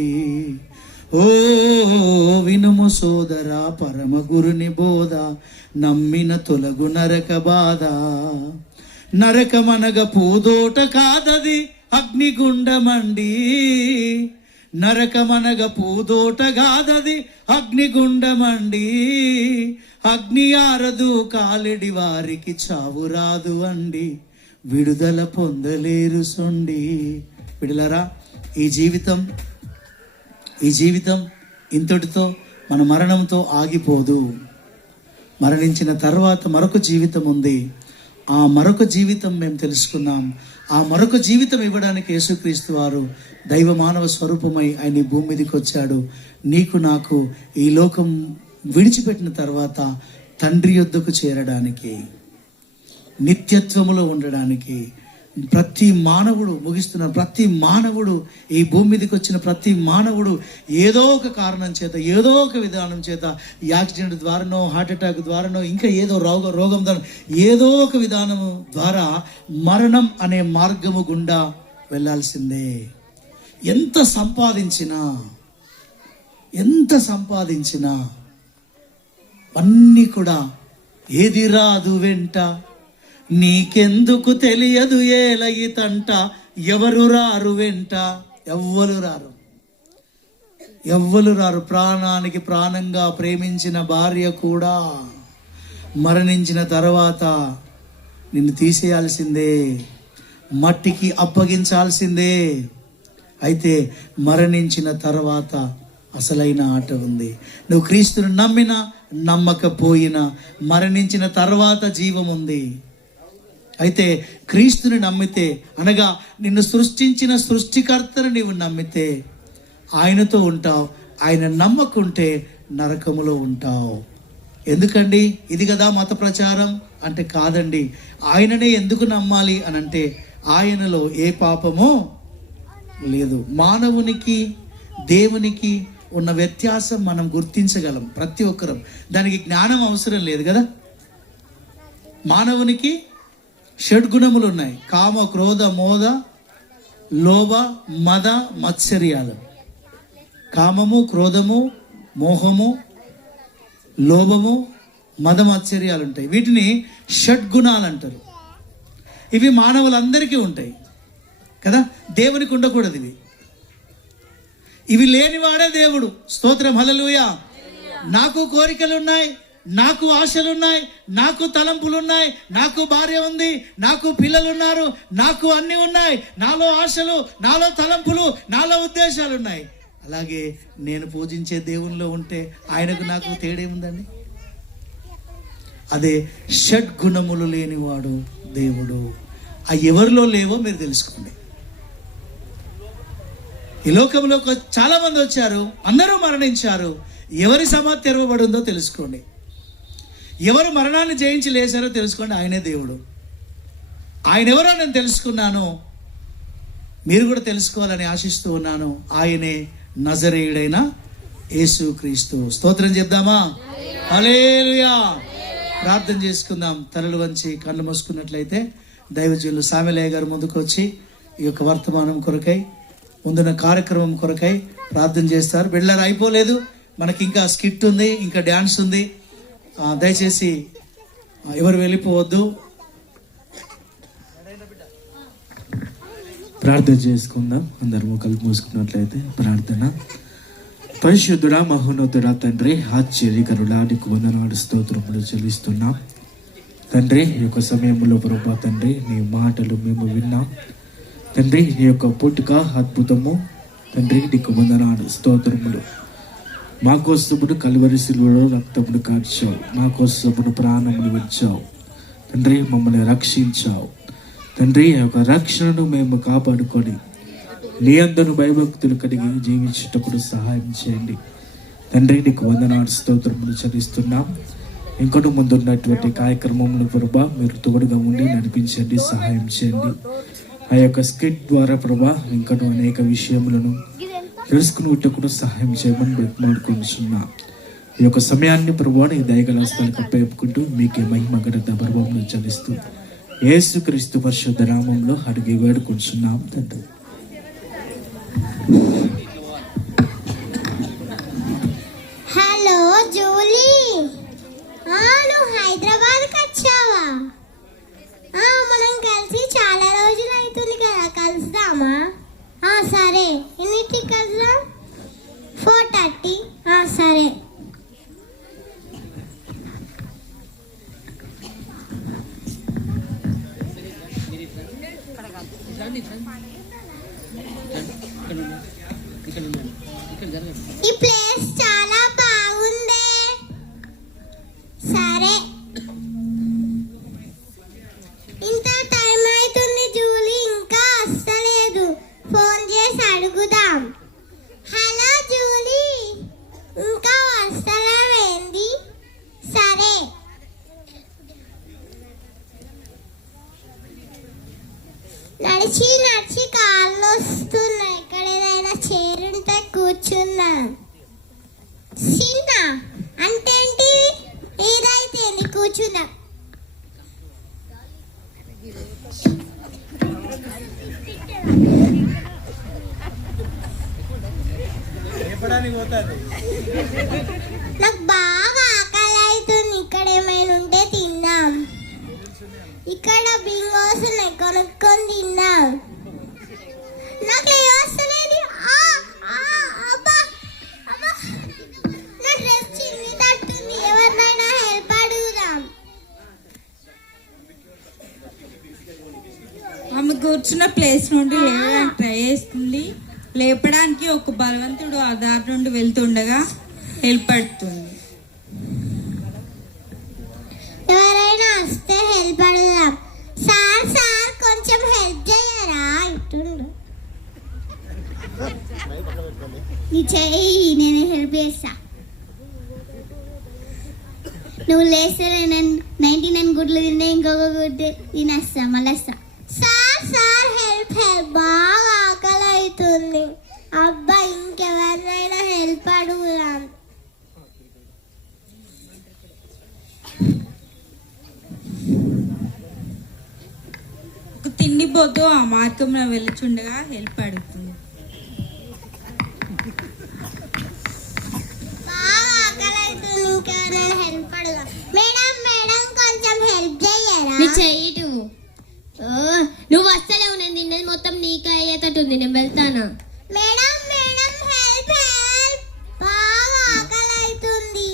ఓ వినుము సోదరా పరమ గురుని బోధ, నమ్మిన తొలగు నరక బాధ. నరకమనగ పూదోట కాదది అగ్నిగుండమండి, నరకమనగ పూదోట కాదది అగ్నిగుండమండి, అగ్ని ఆరదు కాలిడి వారికి చావు రాదు అండి, విడుదల పొందలేరు సొండి. విడుదలరా, ఈ జీవితం ఇంతటితో మన మరణంతో ఆగిపోదు. మరణించిన తర్వాత మరొక జీవితం ఉంది. ఆ మరొక జీవితం మేము తెలుసుకున్నాం. ఆ మరొక జీవితం ఇవ్వడానికి యేసుక్రీస్తు వారు దైవ మానవ స్వరూపమై ఆయన భూమి మీదకి వచ్చాడు. నీకు నాకు ఈ లోకం విడిచిపెట్టిన తర్వాత తండ్రి యొద్దకు చేరడానికి, నిత్యత్వములో ఉండడానికి, ప్రతి మానవుడు, ముగిస్తున్న ప్రతి మానవుడు, ఈ భూమి మీదకి వచ్చిన ప్రతి మానవుడు ఏదో ఒక కారణం చేత, ఏదో ఒక విధానం చేత, యాక్సిడెంట్ ద్వారానో, హార్ట్ అటాక్ ద్వారానో, ఇంకా ఏదో రోగం ద్వారా, ఏదో ఒక విధానం ద్వారా మరణం అనే మార్గము గుండా వెళ్ళాల్సిందే. ఎంత సంపాదించినా అన్నీ కూడా ఏది రాదు వెంట, నీకెందుకు తెలియదు ఏలయితంట, ఎవరు రారు వెంట, ఎవ్వరు రారు. ప్రాణానికి ప్రాణంగా ప్రేమించిన భార్య కూడా మరణించిన తర్వాత నిన్ను తీసేయాల్సిందే, మట్టికి అప్పగించాల్సిందే. అయితే మరణించిన తర్వాత అసలైన ఆట ఉంది. నువ్వు క్రీస్తును నమ్మినా నమ్మకపోయినా మరణించిన తర్వాత జీవం ఉంది. అయితే క్రీస్తుని నమ్మితే, అనగా నిన్ను సృష్టించిన సృష్టికర్తను నీవు నమ్మితే ఆయనతో ఉంటావు. ఆయన నమ్మకుంటే నరకములో ఉంటావు. ఎందుకండి ఇది కదా మత ప్రచారం అంటే? కాదండి. ఆయననే ఎందుకు నమ్మాలి అని అంటే, ఆయనలో ఏ పాపమో లేదు. మానవునికి దేవునికి ఉన్న వ్యత్యాసం మనం గుర్తించగలం ప్రతి ఒక్కరం. దానికి జ్ఞానం అవసరం లేదు కదా. మానవునికి షడ్గుణములు ఉన్నాయి: కామ, క్రోధ, మోద, లోభ, మద, మత్సర్యాలు. కామము, క్రోధము, మోహము, లోభము, మద, మత్సర్యాలు ఉంటాయి. వీటిని షడ్గుణాలు అంటారు. ఇవి మానవులందరికీ ఉంటాయి కదా. దేవునికి ఉండకూడదు ఇవి లేనివాడే దేవుడు. స్తోత్రం, హల్లెలూయా. నాకు కోరికలున్నాయి, నాకు ఆశలున్నాయి, నాకు తలంపులున్నాయి, నాకు భార్య ఉంది, నాకు పిల్లలున్నారు, నాకు అన్నీ ఉన్నాయి. నాలో ఆశలు, నాలో తలంపులు, నాలో ఉద్దేశాలు ఉన్నాయి. అలాగే నేను పూజించే దేవునిలో ఉంటే ఆయనకు నాకు తేడేముందండి? అదే షడ్గుణములు లేనివాడు దేవుడు. ఆ ఎవరిలో లేవో మీరు తెలుసుకోండి. ఈ లోకంలో చాలా మంది వచ్చారు, అందరూ మరణించారు. ఎవరి సమాధి తెరవబడి ఉందో తెలుసుకోండి. ఎవరు మరణాన్ని జయించి లేచారో తెలుసుకోండి. ఆయనే దేవుడు. ఆయన ఎవరో నేను తెలుసుకున్నాను, మీరు కూడా తెలుసుకోవాలని ఆశిస్తూ ఉన్నాను. ఆయనే నజరేయుడైన యేసుక్రీస్తు. స్తోత్రం చెప్దామా? హల్లెలూయా. ప్రార్థన చేసుకుందాం. తలలు వంచి కళ్ళు మూసుకున్నట్లయితే దైవజనులు సామెలయ్య గారు ముందుకు వచ్చి ఈ యొక్క వర్తమానం కొరకై, ముందున్న కార్యక్రమం కొరకై ప్రార్థన చేస్తారు. బిడ్డలారా, అయిపోలేదు, మనకి ఇంకా స్కిట్ ఉంది, ఇంకా డ్యాన్స్ ఉంది. దయచేసి ఎవరు వెళ్ళిపోవద్దు. ప్రార్థన చేసుకుందాం. అందరూ కళ్ళు మూసుకున్నట్లయితే ప్రార్థన. పరిశుద్ధుడా, మహోన్నతుడా తండ్రి, ఆశ్చర్యకరుడా, నీకు వందనాలు స్తోత్రములు చెల్లిస్తున్నాం తండ్రి. ఈ యొక్క సమయంలో ప్రభా తండ్రి, నీ మాటలు మేము విన్నాం తండ్రి. నీ యొక్క పుట్టుక అద్భుతము తండ్రి, నీకు వందనాలు స్తోత్రములు. మా కోసమును కలువరి శిలువలో రక్తమును కార్చావు, మా కోసమును ప్రాణములు విడిచావు తండ్రి, మమ్మల్ని రక్షించావు తండ్రి. ఆ యొక్క రక్షణను మేము కాపాడుకొని నీ అందరూ భయభక్తులు కలిగి జీవించేటప్పుడు సహాయం చేయండి తండ్రి. నీకు వందనాలు స్తోత్రములు చెల్లిస్తున్నాం. ఇంకొక ముందున్నటువంటి కార్యక్రమంలో ప్రభా మీరు తోడుగా ఉండి నడిపించండి, సహాయం చేయండి. ఆ యొక్క స్కిట్ ద్వారా ప్రభా ఇంకా అనేక విషయములను తెలుసుకుని కూడా సహాయం చేయమని బ్రతిమాడుకుంటున్నా. ఈ యొక్క సమయాన్ని ప్రభా నీ దయగల హస్తాలకు అప్పచెప్పుకుంటూ మీకే మహిమ ఘనత ప్రభావం చెల్లిస్తూ యేసుక్రీస్తు పరిశుద్ధ నామములో అడిగి వేడుకుంటున్నాం తండ్రి. హలో జూలీ, నువ్వు హైదరాబాద్కి వచ్చావా? మనం కలిసి చాలా రోజులు అవుతుంది కదా, కలుద్దామా? సరే, ఎన్నింటికి కలుద్దాం? 4:30. సరే. ఈ ప్లేస్ చాలా బాగుంది. సరే, ఇంత టైం అవుతుంది జూలీ, ఇంకా వస్తలేదు. ఫోన్ చేసి అడుగుదాం. హలో జూలీ, ఇంకా వస్తలేవేంది? సరే. చిన్న అంటే ఏంటి? ఏదైతే కూర్చున్నా. నాకు బాగా ఆకలి అవుతుంది. ఇక్కడ ఏమైనా ఉంటే తిందాం. ఇక్కడ బింగోస్ ఉన్నాయి, కొనుక్కొని తిందాం. నాకు వస్తలేదు. నా డ్రెస్ చిన్ని తట్టుంది. ఎవరినైనా హెల్ప్ అడుగుదాం. ఆమె కూర్చున్న ప్లేస్ నుండి లేవడానికి ట్రై చేస్తుంది. లేపడానికి ఒక బలవంతుడు ఆ దారి నుండి వెళ్తుండగా హెల్ప్ పడుతుంది. ఎవరైనా వస్తే హెల్ప్ అడుగుదాం. సార్ కొంచెం హెల్ప్ చేయరా? ఇట్టుండు. నీ చెయ్యి, నేను హెల్ప్ చేస్తా. నువ్వు లేస్తే 99 గుడ్లు తింటే ఇంకొక గుడ్డు తినేస్తా. మళ్ళీ సార్ హెల్ప్ బాగా ఆకలి అవుతుంది. అబ్బా, ఇంకెవరినైనా హెల్ప్ అడుగుదాం. ఒక తిండిపోతూ ఆ మార్గంలో వెళ్ళుచుండగా హెల్ప్ అడుగుతుంది. బాగా ఆకలి అవుతుంది. ఇంకెవరైనా హెల్ప్ అడుగుదాం. మేడం కొంచెం హెల్ప్ చేయరా? నీ చెయ్యటు. నువ్వు వస్తలేవు, నేను తిన్నది మొత్తం నీకే అయ్యేటట్టుంది. నేను వెళ్తానా? మేడం హెల్ప్ బాగా ఆకలి అవుతుంది.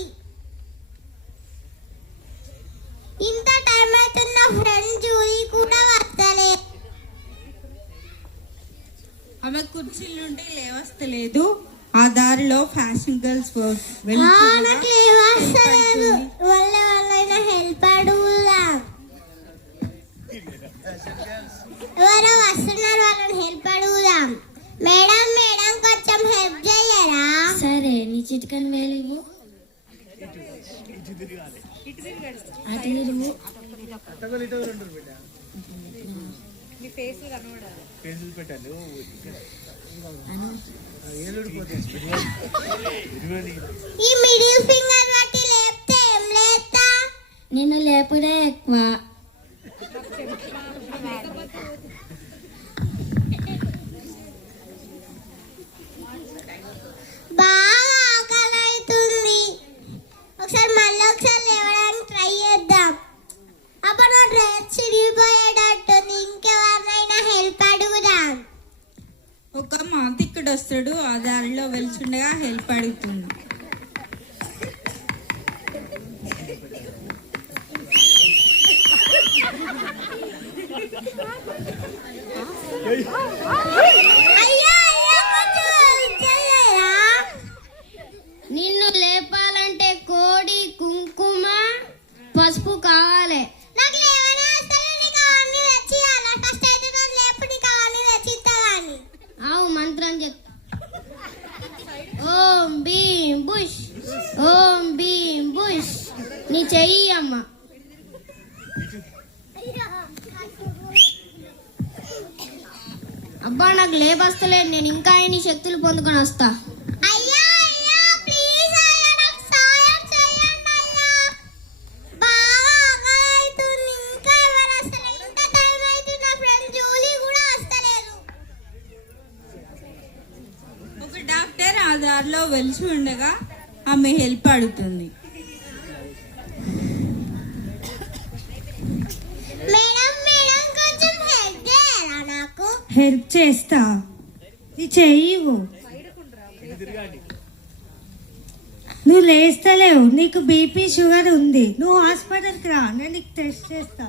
ఇంత టైం అవుతున్న ఫ్రెండ్ జూలీ కూడా వస్తలే. ఆమె కుర్చీ నుండి లేవస్తలేదు. ఆ దారిలో ఫ్యాషన్ గర్ల్స్ నాకు లేవస్తలేదు. వాళ్ళైనా హెల్ప్ అడుగుదాం. ఎవరో వస్తున్నారు, వాళ్ళని హెల్ప్ అడుగుదాం. మేడం కొంచెం హెల్ప్ చేయరా? సరే, నీ చిటికన్ వేలివు. అటు తిరుగు. ఈ మిడిల్ ఫింగర్ బట్టి లేపితే ఏం లేస్తా? నిన్ను లేపుడే ఎక్కువ. బాగా ఆకలి అవుతుంది. మళ్ళీ ఒకసారి లేవడానికి ట్రై చేద్దాం. అప్పుడు నా డ్రెస్ చిరిగిపోయేటట్టుంది. ఇంకెవరినైనా హెల్ప్ అడుగుదాం. ఒక మాంతికుడు వస్తాడు. ఆ దారిలో వెళ్తుండగా హెల్ప్ అడుగుతుంది. నిన్ను లేపాలంటే కోడి, కుంకుమ, పసుపు కావాలి. నాకు లేవనే వస్తలేదు. నీకు అవన్నీ తెచ్చి ఇవ్వాలా? ఫస్ట్ అయితే నన్ను లేపు, నీకు అవన్నీ తెచ్చి ఇస్తావని. ఆవు మంత్రం చెప్తా. ఓం భీం బుష్, ఓం భీం బుష్. నీ చెయ్యి అమ్మ. అబ్బా, నాకు లేపస్తలేదు. నేను ఇంకా ఎన్ని శక్తులు పొందుకొని వస్తా. అయ్యా ప్లీజ్ అయ్యా, నాకు సాయం చేయండి అయ్యా. బాగా ఆకలి అవుతుంది. ఇంకా ఎవరు వస్తలేదు? ఇంత టైం అయితే నా ఫ్రెండ్ జూలీ కూడా వస్తలేదు. ఒక డాక్టర్ ఆ దారిలో వెలిచి ఉండగా ఆమె హెల్ప్ అడుగుతుంది. మేడం కొంచెం హెల్ప్ చేయరా? నాకు హెల్ప్ చేస్తా. నీ చెయ్యివు. నువ్వు లేస్తలేవు. నీకు బీపీ షుగర్ ఉంది. నువ్వు హాస్పిటల్కి రా, నేను నీకు టెస్ట్ చేస్తా.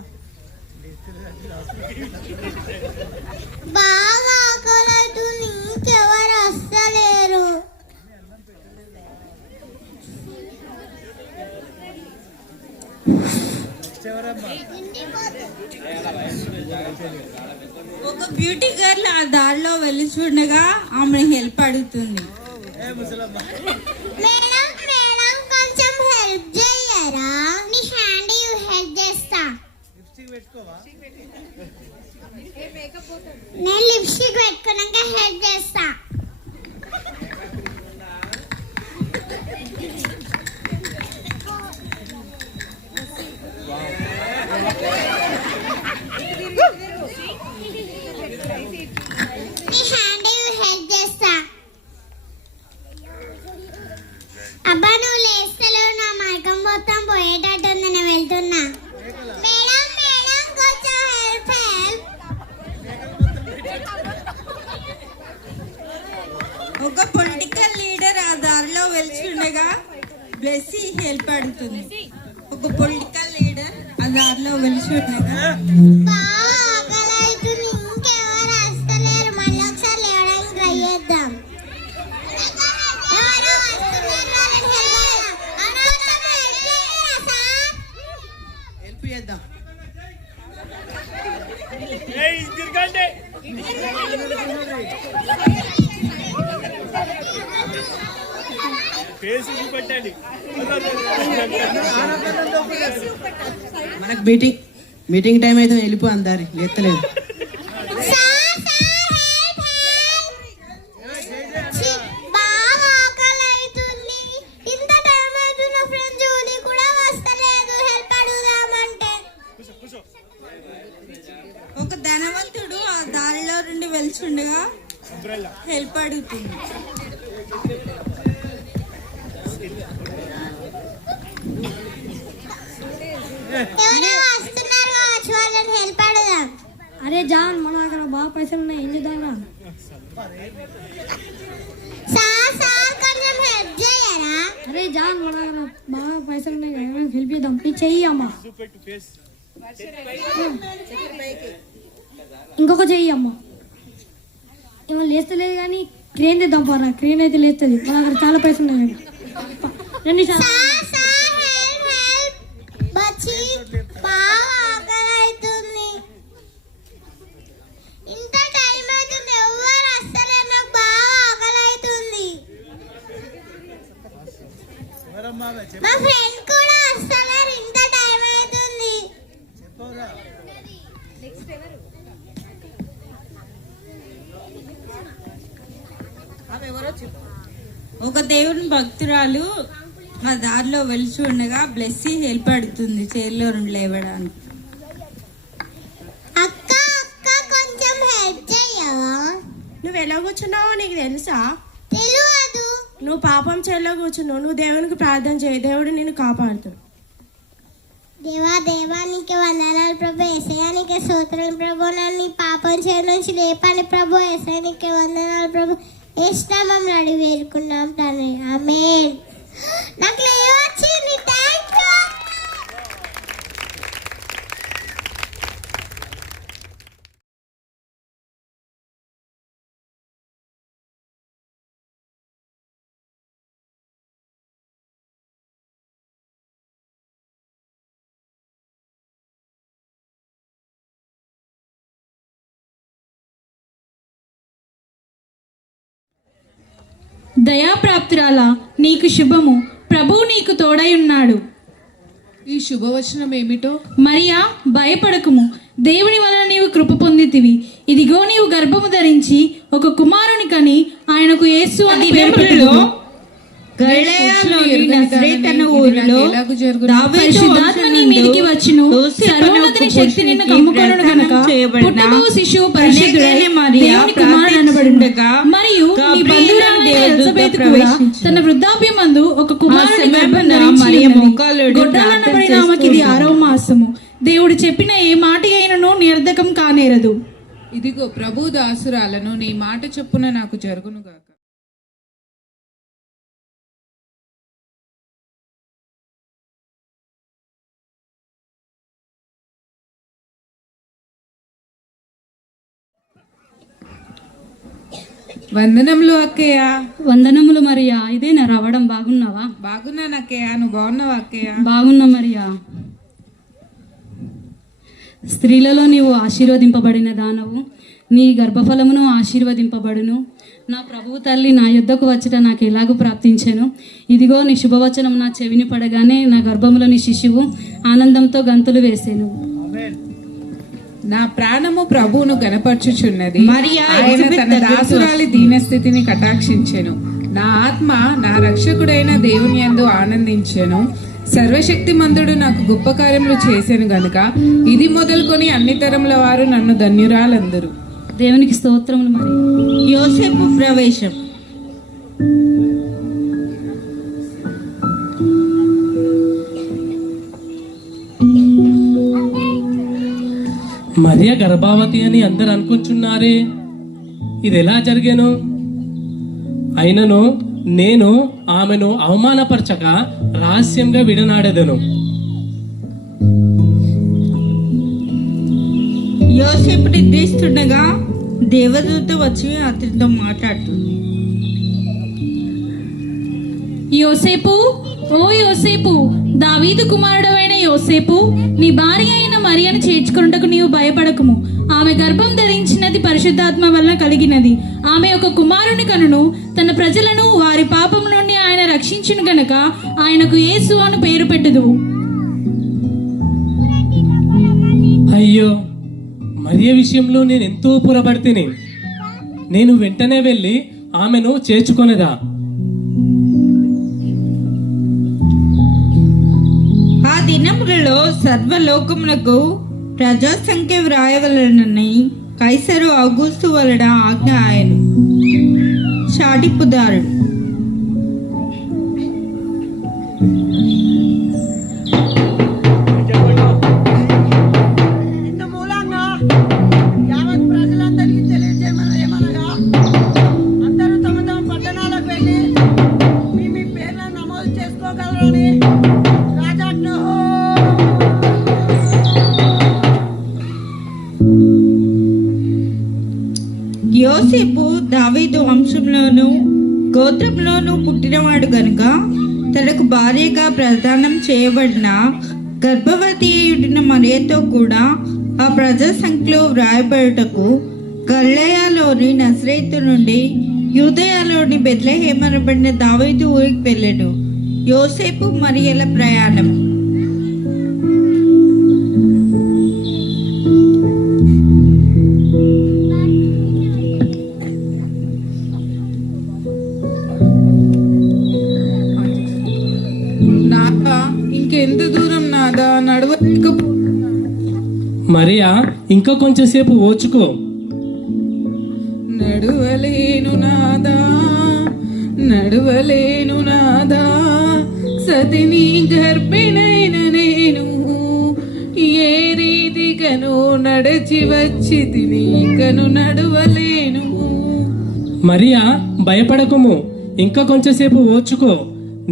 బాగా ఆకలి అవుతుంది. ఇంకెవరు వస్తలేరు. ఒక బ్యూటీ గర్ల్ ఆ దారిలో వెళ్ళి చూడగా ఆమెను హెల్ప్ అడుగుతుంది. మేడం కొంచెం హెల్ప్ చేయరా? నీ హ్యాండ్ హెల్ప్ చేస్తా. నేను లిప్స్టిక్ పెట్టుకున్నాక హెల్ప్ చేస్తా. అబ్బా నువ్వు లేస్తలేవు, నా మైకం మొత్తం పోయేటట్టుంది, నేను వెళ్తున్నా. మేడం మేడం కొంచెం హెల్ప్ హెల్ప్. ఒక పొలిటికల్ లీడర్ ఆ దారిలో వెళ్తుండగా బ్లెస్సీ హెల్ప్ అడుగుతుంది. ఒక పొలిటికల్ లీడర్ ఆ దారిలో వెళ్తుండగా బాగా ఆకలి అవుతుంది, ఇంకెవరు వస్తలేరు, మళ్ళీ ఒకసారి లేవడానికి ట్రై చేద్దాం. ఎవరు వస్తున్నారు, వాళ్ళని help చేద్దాం. అనవసరంగా help చేయరా సార్? హెల్ప్ చేద్దాం. మనకు మీటింగ్ టైం అయితే వెళ్ళిపో అందారి లేస్తలేదు. Sir sir help help. ఛీ, బాగా ఆకలి అవుతుంది, ఇంత టైం అవుతున్న ఫ్రెండ్ జూలీ కూడా వస్తలేదు, హెల్ప్ అడుగుదామంటే. ఒక ధనవంతుడు ఆ దారిలో నుండి వెళ్తుండగా హెల్ప్ అడుగుతుంది. ఎవరో వస్తున్నారు కావచ్చు, వాళ్ళని హెల్ప్ అడుగుదాం. అరే జాన్, మన దగ్గర బాగా పైసలు ఉన్నాయి, ఏం చేద్దాంరా? సార్ సార్ కొంచెం హెల్ప్ చేయరా? అరే జాన్, మన దగ్గర బాగా పైసలు ఉన్నాయి, ఏమైనా హెల్ప్ చేద్దాం, నీ చెయ్యి అమ్మా. ఇంకొక చెయ్యి అమ్మా. ఏమో లేస్తలేదు కానీ క్రేన్ తెద్దాం పరా, క్రేన్ అయితే లేస్తుంది, మన దగ్గర చాలా పైసలు ఉన్నాయి. రండి sir. Sir sir help help. బచ్చి బాగా ఆకలి అవుతుంది, ఇంత టైం అవుతుంది, ఎవరు వస్తలేరు, నాకు బాగా ఆకలి అవుతుంది. మా ఫ్రెండ్ కూడా వస్తలేరు, ఇంత టైం అవుతుంది. ఒక దేవుని భక్తురాలు ఆ దారిలో వెళ్తూ ఉండగా బ్లెస్సీ హెల్ప్ అడుగుతుంది చైర్లో నుండి లేవడానికి. అక్క అక్క కొంచెం హెల్ప్ చేయవా? నువ్వు ఎలా కూర్చున్నావో నీకు తెలుసా? తెలియదు. నువ్వు పాపం చెల్లో కూర్చున్నావు, నువ్వు దేవునికి ప్రార్థన చేయి, దేవుడు నిన్ను కాపాడుతాడు. దేవా దేవానికి వందనాలు ప్రభు, ఏసయానికి స్తోత్రం ప్రభు, నన్ను పాపం చేయడం నుంచి లేపాలి ప్రభు, ఏసయానికి వందనాలు ప్రభు, ఏసునామములో అడిగి వేడుకున్నాం తండ్రి, ఆమేన్. నాకు లేవచ్చింది, థ్యాంక్ యూ. దయాప్రాప్తురాల నీకు శుభము, ప్రభువు నీకు తోడై ఉన్నాడు. ఈ శుభవచనం ఏమిటో? మరియా, భయపడకుము, దేవుని వలన నీవు కృప పొందితివి. ఇదిగో నీవు గర్భము ధరించి ఒక కుమారుని కని ఆయనకు యేసు అని పేరు పెట్టుదువు. గలిలయలోని నజరేతు అన్న ఊరిలో దావీదు పరిశుద్ధాత్మ నీ మీదికి వచ్చును, సర్వోన్నతుని శక్తి నిన్ను కమ్ముకొనును గనుక పుట్టబోవు శిశువు పరిశుద్ధుడై దేవుని కుమారుడు అనబడును. మరియు నీ బంధువురాలైన ఎలిజబెతు కూడా తన వృద్ధాప్యమందు ఒక కుమారుని గర్భం ధరించియున్నది. గొడ్రాలనబడిన ఆమెకి ఇది 6వ మాసము. దేవుడు చెప్పిన ఏ మాట అయినను నిరర్ధకం కానేరదు. ఇదిగో ప్రభు దాసురాలను, నీ మాట చొప్పున నాకు జరుగునుగాక. వందనములు అక్కయ్య. వందనములు మరియా, ఇదేనా రావడం? బాగున్నావా? బాగున్నాను అక్కయ్య, నువ్వు బాగున్నావా అక్కయ్య? బాగున్నా మరియా. స్త్రీలలో నీవు ఆశీర్వదింపబడిన దానవు, నీ గర్భఫలమును ఆశీర్వదింపబడును. నా ప్రభువు తల్లి నా యుద్ధకు వచ్చట నాకు ఎలాగూ ప్రాప్తించెను. ఇదిగో నీ శుభవచనం నా చెవిని పడగానే నా గర్భములోని శిశువు ఆనందంతో గంతులు వేసెను. నా ప్రాణము ప్రభువును గనపరచుచున్నది, ఆయన తన దాసురాలి దీనస్థితిని కటాక్షించెను. నా ఆత్మ నా రక్షకుడైన దేవుని యందు ఆనందించెను. సర్వశక్తిమంతుడు నాకు గొప్ప కార్యములు చేశాను గనుక ఇది మొదలుకొని అన్ని తరముల వారు నన్ను ధన్యురాలందరూ. దేవునికి స్తోత్రములు. మరియా. యోసేపు ప్రవేశం. మరియ గర్భావతి అని అందరు అనుకుంటున్నారే, ఇది ఎలా జరిగాను? అయినను నేను ఆమెను అవమానపరచక రహస్యంగా విడనాడెదను. యోసేపు నిద్రిస్తుండగా దేవదూత వచ్చి అతనితో మాట్లాడుతుంది. యోసేపు, ఓ యోసేపు, దావీదు కుమారుడవైన యోసేపు, నీ భార్య అయిన మరియను చేర్చుకొనుటకు నీవు భయపడకుము. ఆమె గర్భం ధరించినది పరిశుద్ధాత్మ వలన కలిగినది. ఆమె ఒక కుమారుని కనును, తన ప్రజలను వారి పాపం నుండి ఆయన రక్షించును గనక ఆయనకు యేసు అని పేరు పెట్టుదు. అయ్యో, మరియ విషయంలో నేను ఎంతో పొరపడితేనే. నేను వెంటనే వెళ్ళి ఆమెను చేర్చుకొనేదా? ఆ దినములలో సర్వలోకమునకు ప్రజా సంఖ్య వ్రాయవలనని కైసరు ఔగుస్తు వలన ఆజ్ఞ ఆయను. చాటిపుదారుడు. యోసేపు దావీదు వంశంలోను గోత్రంలోను పుట్టినవాడు గనుక తనకు భార్యగా ప్రదానం చేయబడిన గర్భవతి అయ్యుడిన మరియతో కూడా ఆ ప్రజా సంఖ్యలో వ్రాయబడుటకు గలిలయలోని నజరేతు నుండి యూదయలోని బెత్లెహేము అనబడిన దావీదు ఊరికి వెళ్ళెను. యోసేపు మరియల ప్రయాణం. నాదా, ఇంకెంత దూరం నాదా, నడవలేకపో. మరియా, ఇంకా కొంచెంసేపు ఓచుకో. నడువలేను నాదా, నడువలేను నాదా, సతిని గర్భిణైన నేను ఏ రీతికను నడచి వచ్చి తిని కను నడువలేను. మరియా, భయపడకుము, ఇంకా కొంచెంసేపు ఓచుకో.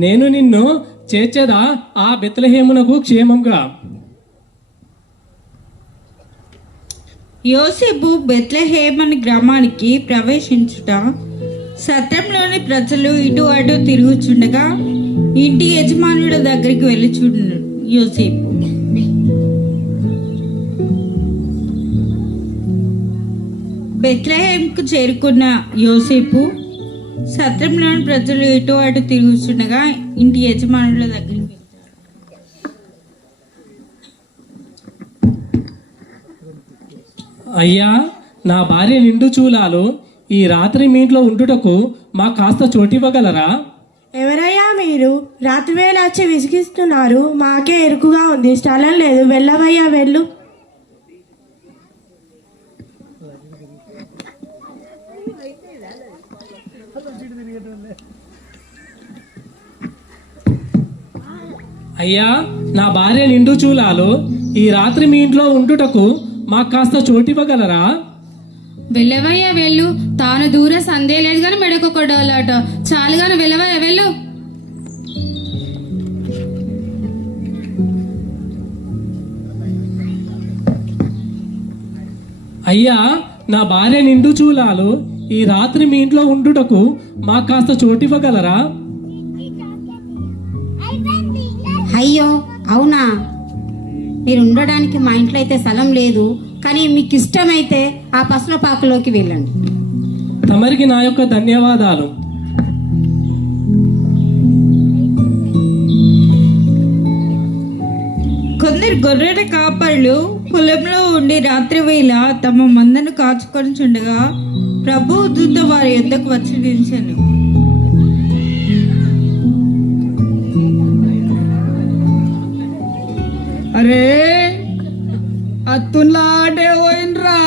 నేను నిన్ను చేర్చేదా ఆ బెత్లెహేమునకు క్షేమంగా. యోసేపు బెత్లెహేము గ్రామానికి ప్రవేశించుట సత్రంలోని ప్రజలు ఇటు అటు తిరుగుచుండగా ఇంటి యజమానుల దగ్గరికి వెళ్ళుచుండు యోసేపు. బెత్లెహేముకు చేరుకున్న యోసేపు సత్రంలోని ప్రజలు ఇటు అటు తిరుగుచుండగా ఇంటి యజమానుల దగ్గరికి అయ్యా, నా భార్య నిండు చూలాలు ఈ రాత్రి మీ ఇంట్లో ఉండుటకు మా కాస్త చోటివ్వగలరా? ఎవరయ్యా మీరు? రాత్రి వేళ వచ్చి విసిగిస్తున్నారు. మాకే ఎరుకుగా ఉంది, స్థలం లేదు. వెళ్ళవయ్యా, వెళ్ళు. అయ్యా, నా భార్య నిండు చూలాలు ఈ రాత్రి మీ ఇంట్లో ఉండుటకు మాకు కాస్త చోటివ్వగలరా? వెళ్ళవయ్యా వెళ్ళు. తాను దూర సందే లేదు కానీ మెడకొకడాలట. చాలుగాను, వెళ్ళవయ్యా వెళ్ళు. అయ్యా, నా భార్య నిండు చూలాలు ఈ రాత్రి మీ ఇంట్లో ఉండుటకు మాకు కాస్త చోటివ్వగలరా? అయ్యో, అవునా? మీరు ఉండడానికి మా ఇంట్లో అయితే స్థలం లేదు, కానీ మీకు ఇష్టమైతే ఆ పసుల పాకులోకి వెళ్ళండి. తమరికి నా యొక్క ధన్యవాదాలు. కొందరు గొర్రెల కాపరులు పొలంలో ఉండి రాత్రి వేళ తమ మందను కాచుకొని చుండగా ప్రభువు దూత వారి యొద్దకు వచ్చి నిలిచెను. అరే, అత్తులాడే పోయినరా,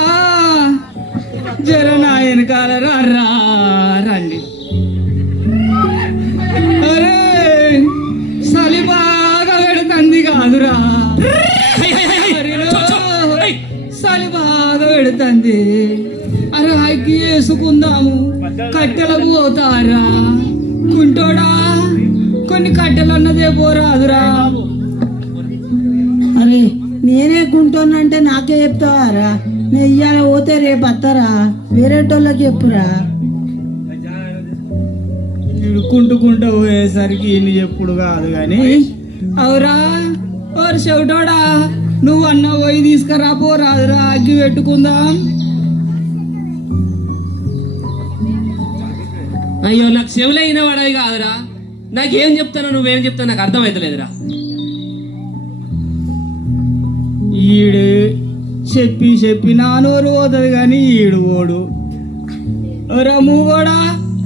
జర నా వెనకాల రా రండి. అరే, చలి బాగా పెడుతుంది కాదురా, చలి బాగా పెళ్లికి వేసుకుందాము, కట్టెలకు పోతారా? కుంటోడా కొన్ని కట్టెలు అన్నదే పోరాదురా. అరే నేనే కుంటోనంటే నాకే చెప్తావారా? నేను ఇయ్యాల పోతే రేపు వస్తారా? వేరేటోళ్ళకి చెప్పురా. కుంటుకుంటూ పోయేసరికి ఇన్ని చెప్పుడు కాదు గాని, అవురా ఓరు చెవిటోడా, నువ్వు అన్న పోయి తీసుకురా పోరాదురా, అగ్గి పెట్టుకుందాం. అయ్యో నాకు చెవులే వినవాడవి కాదురా, నాకేం చెప్తానో నువ్వేం చెప్తావు నాకు అర్థమవుతలేదురా. ఈడు చెప్పి చెప్పి నా నోరు పోతుంది కానీ ఈడు ఓడు. రమ్ము కూడా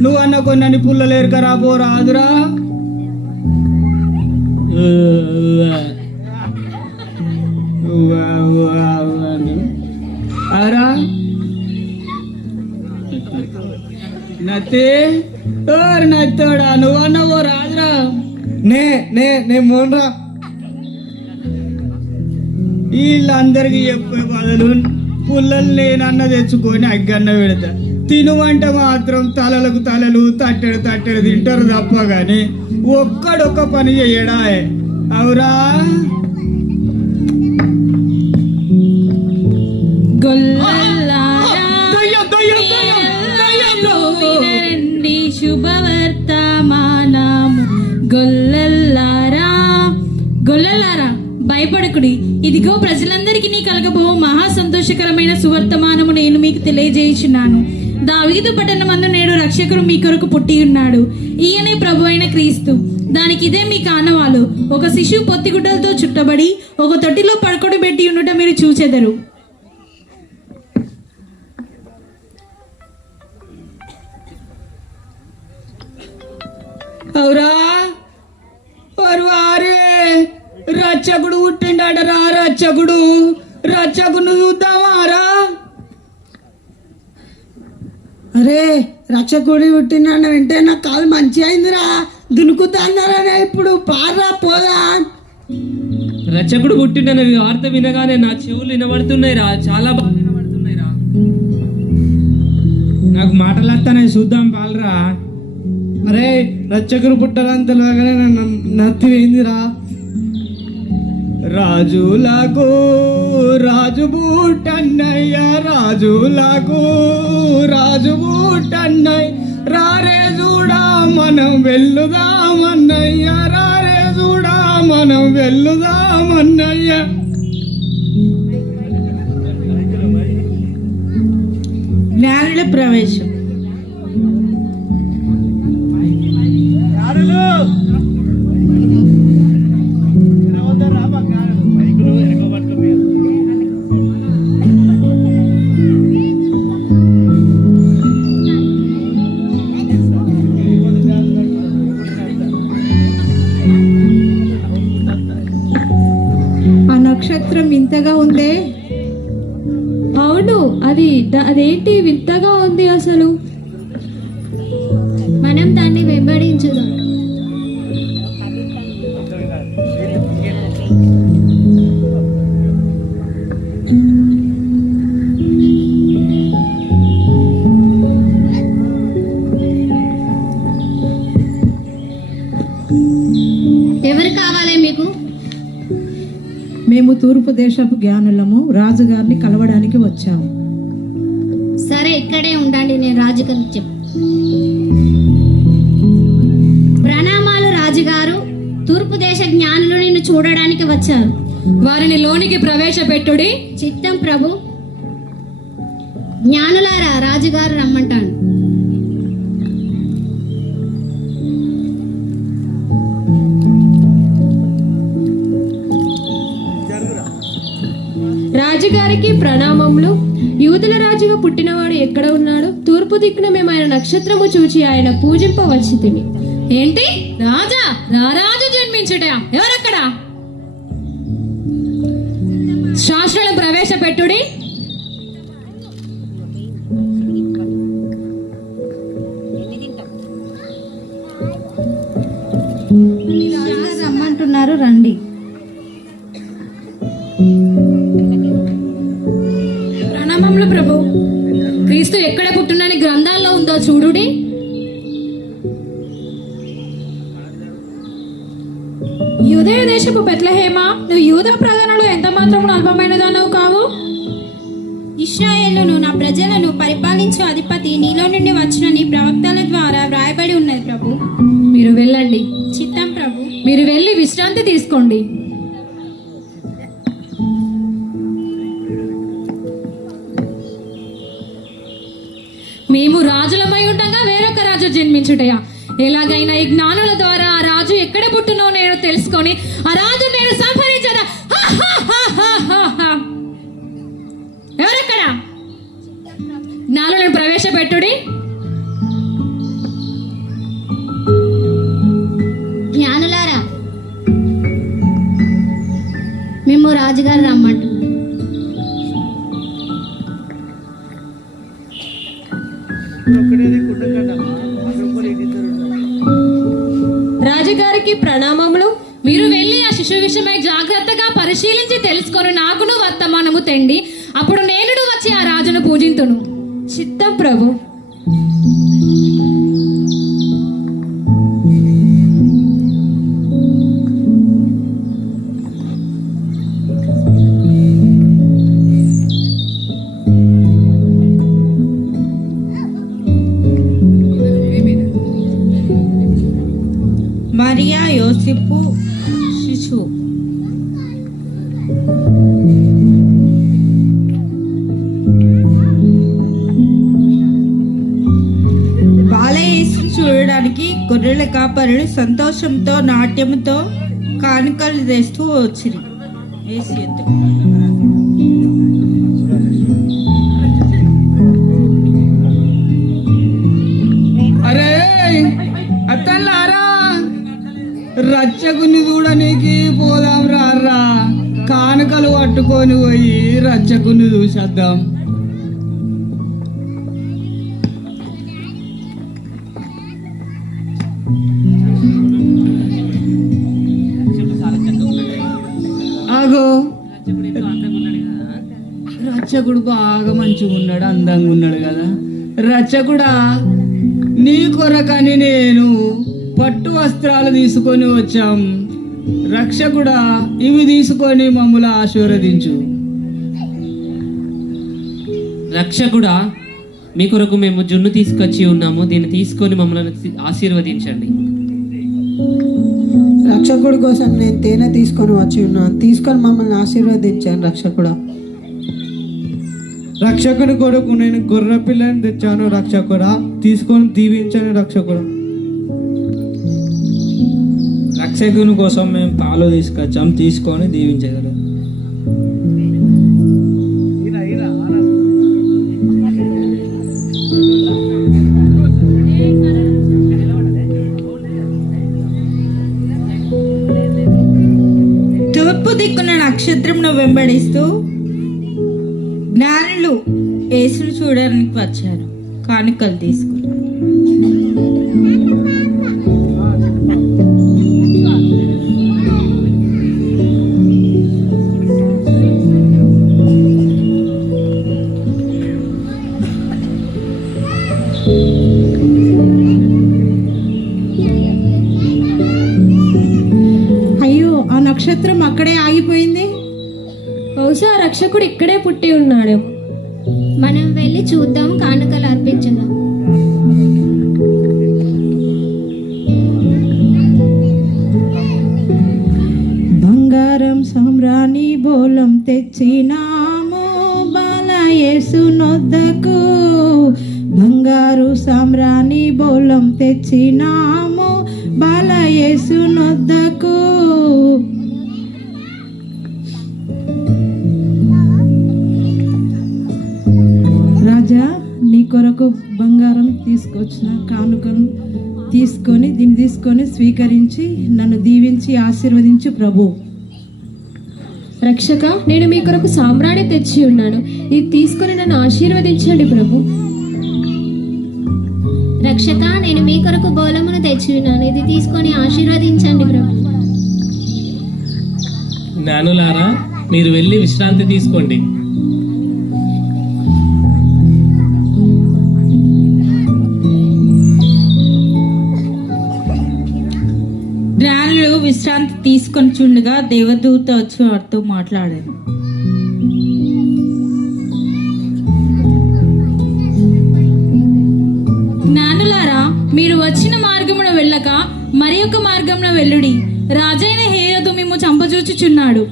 నువ్వు అన్న కొన్ని పుల్లలు ఎరకరా పోరాదురా. అరా నత్తే ఓరు నత్తోడా, నువ్వు అన్న ఓ రాదురా. నే మోన్రా. వీళ్ళందరికీ చెప్పే బదులు పుల్లలు నేనన్న తెచ్చుకొని అగ్గన్న పెడతా. తినువంట మాత్రం తలలకు తలలు తట్టెడు తట్టెడు తింటారు తప్ప గాని ఒక్కడొక్క పని చెయ్యడా. అవురా శుభవర్తమానము గొల్లలారా గొల్లలారా భయపడకుడి, ఇదిగో ప్రజలందరికీ కలగబో మహా సంతోషకరమైన సువర్తమానము నేను మీకు తెలియజేయుచున్నాను. దావీదు పట్టణమందు నేడు రక్షకుడు మీ కొరకు పుట్టి ఉన్నాడు, ఈయనే ప్రభు అయిన క్రీస్తు. దానికి ఇదే మీ కానవాలు. ఒక శిశువు పొత్తిగుడ్డలతో చుట్టబడి ఒక తొట్టిలో పడుకోబెట్టి ఉండటం మీరు చూచెదరు. అవురా వారే రచ్చకుడు పుట్టిండరా, రచ్చకును చూద్దామారా. అరే రక్షకుడి పుట్టిన వింటే నా కాలు మంచి అయిందిరా, దునుకుతాన్నారా. ఇప్పుడు పారా పోదా. రచకుడు పుట్టిండన్న వార్త వినగానే నా చెవులు వినబడుతున్నాయిరా, చాలా బాగా వినబడుతున్నాయిరా. నాకు మాటలు వస్తానే చూద్దాం పాలరా. అరే రక్షకుడు పుట్టాలని తెలియగానే నత్తి వేయిందిరా. రాజులకు రాజు బూటన్నయ్య, రాజులకు రాజు బూటన్నయ్య, రారే చూడా మనం వెళ్ళుదామన్నయ్య, రారే చూడా మనం వెళ్ళుదామన్నయ్య. జ్ఞానుల ప్రవేశం. ఆ నక్షత్రం ఇంతగా ఉందే. అవును, అదేంటి వింతగా ఉంది అసలు. మనం దాన్ని వెంబడించుదాం. ఎవరు కావాలి మీకు? మేము తూర్పు దేశపు జ్ఞానులము, రాజుగారిని కలవడానికి వచ్చాము. సరే ఇక్కడే ఉండండి, నేను రాజుగారికి చెప్పు. ప్రణామాలు రాజుగారు. తూర్పు దేశ జ్ఞానులు నిన్ను చూడడానికి వచ్చారు. వారిని లోనికి ప్రవేశపెట్టుడి. చిత్తం ప్రభు. జ్ఞానులారా, రాజుగారు రమ్మంటాను. రాజుగారికి ప్రణామములు. యూదుల రాజుగా పుట్టినవాడు ఎక్కడ ఉన్నాడు? తూర్పు దిక్కున మేము ఆయన నక్షత్రము చూచి ఆయన పూజింపవచ్చితిమి. ఏంటి రాజా? రారాజు జన్మించుట ఎవరక్కడ? శాస్త్రాలను ప్రవేశపెట్టుడి. రమ్మంటున్నారు, రండి. ప్రణామములు ప్రభు. క్రీస్తు ఎక్కడ పుట్టిన యూదయ దేశపు బెత్లెహేమా, నువ్వు యూదా ప్రధానులు ఎంత మాత్రం అల్పమైన దానవు కావు. ఇశ్రాయేలును నా ప్రజలను పరిపాలించే అధిపతి నీలో నుండి వచ్చినని ప్రవక్తల ద్వారా వ్రాయబడి ఉన్నది ప్రభు. మీరు వెళ్ళండి. చిత్తం ప్రభు. మీరు వెళ్ళి విశ్రాంతి తీసుకోండి. మేము రాజులమై ఉండగా వేరొక రాజు జన్మించుటయా? ఎలాగైనా ఈ జ్ఞానుల ద్వారా ఆ రాజు ఎక్కడ పుట్టునో నేను తెలుసుకొని ఆ రాజు నేను సంహరించదా. ఎవరెక్కడ? జ్ఞానులను ప్రవేశపెట్టుడి. జ్ఞానులారా, మేము రాజుగారు రమ్మంటు. రాజుగారికి ప్రణామములు. మీరు వెళ్ళి ఆ శిశువు విషయమై జాగ్రత్తగా పరిశీలించి తెలుసుకొని నాకును వర్తమానము తెండి. అప్పుడు నేను వచ్చి ఆ రాజును పూజింతును. చిత్తం ప్రభు. మరియా యోసేపు శిశువు. బాలయేసును చూడడానికి గొర్రెల కాపరులు సంతోషంతో నాట్యంతో కానుకలు తెస్తూ వచ్చిరి. అరే అత్తల్లారా, రచ్చకుని చూడనీకి పోదాం రారా. కానుకలు పట్టుకొని పోయి రచ్చకుని చూసేద్దాం. ఆగో, రచ్చకుడు బాగా మంచిగా ఉన్నాడు, అందంగా ఉన్నాడు కదా. రచ్చకుడా, నీ కొరకని నేను పట్టు వస్త్రాలు తీసుకొని వచ్చాం. రక్షకుడా, ఇవి తీసుకొని మమ్మల్ని ఆశీర్వదించు. రక్షకుడా, మీ కొరకు మేము జున్ను తీసుకొచ్చి ఉన్నాము. దీన్ని తీసుకొని మమ్మల్ని ఆశీర్వదించండి. రక్షకుడి కోసం నేను తేనె తీసుకొని వచ్చి ఉన్నాను. తీసుకొని మమ్మల్ని ఆశీర్వదించాను రక్షకుడా. రక్షకుడి కొరకు నేను గొర్రె పిల్లని తెచ్చాను. రక్షకుడా, తీసుకొని దీవించండి. రక్షకుడు, రక్షకుని కోసం మేము పాలు తీసుకొచ్చాం. తీసుకొని దీవించగలరు. తూర్పు దిక్కున నక్షత్రంను వెంబడిస్తూ జ్ఞానులు యేసును చూడడానికి వచ్చారు. కానుకలు తీసుకుని అయ్యో, ఆ నక్షత్రం అక్కడే ఆగిపోయింది. బహుశా రక్షకుడు ఇక్కడే పుట్టి ఉన్నాడు. మనం వెళ్ళి చూద్దాం, కానుకలు అర్పించుదాం. బంగారం సామ్రాణి బోలం తెచ్చినాము బాలయేసు నొద్దకు. బంగారు సామ్రాణి బోలం తెచ్చినాము బాలయేసు నొద్దకు. రాజా, నీ కొరకు బంగారం తీసుకొచ్చిన కానుకను దీన్ని తీసుకొని స్వీకరించి నన్ను దీవించి ఆశీర్వదించు ప్రభు. రక్షక, నేను మీ కొరకు సామ్రాణి తెచ్చి ఉన్నాను. ఇది తీసుకొని నన్ను ఆశీర్వదించండి ప్రభు. రక్షక, నేను మీ కొరకు బోలమును తెచ్చి ఉన్నాను. ఇది తీసుకొని ఆశీర్వదించండి ప్రభు. జ్ఞానులారా, మీరు వెళ్ళి విశ్రాంతి తీసుకోండి. జ్ఞానులు వాళ్ళు విశ్రాంతి తీసుకొని చుండగా దేవదూత వచ్చి వారితో మాట్లాడాను. జ్ఞానులారా, మీరు వచ్చిన మార్గమున వెళ్ళక మరి ఒక మార్గమున వెళ్ళుడి. రాజైన హేరోదు మేము చంపజూచుచున్నాడు.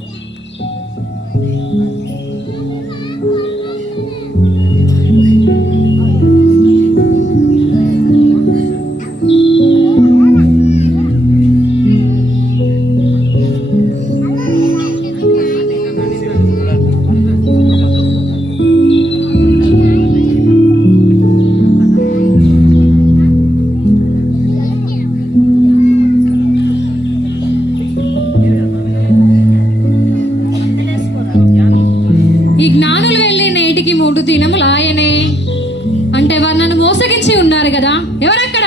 ఈ జ్ఞానులు వెళ్ళి నేటికి 3 దినములు ఆయనే. అంటే వారు నన్ను మోసగించి ఉన్నారు కదా. ఎవరక్కడ?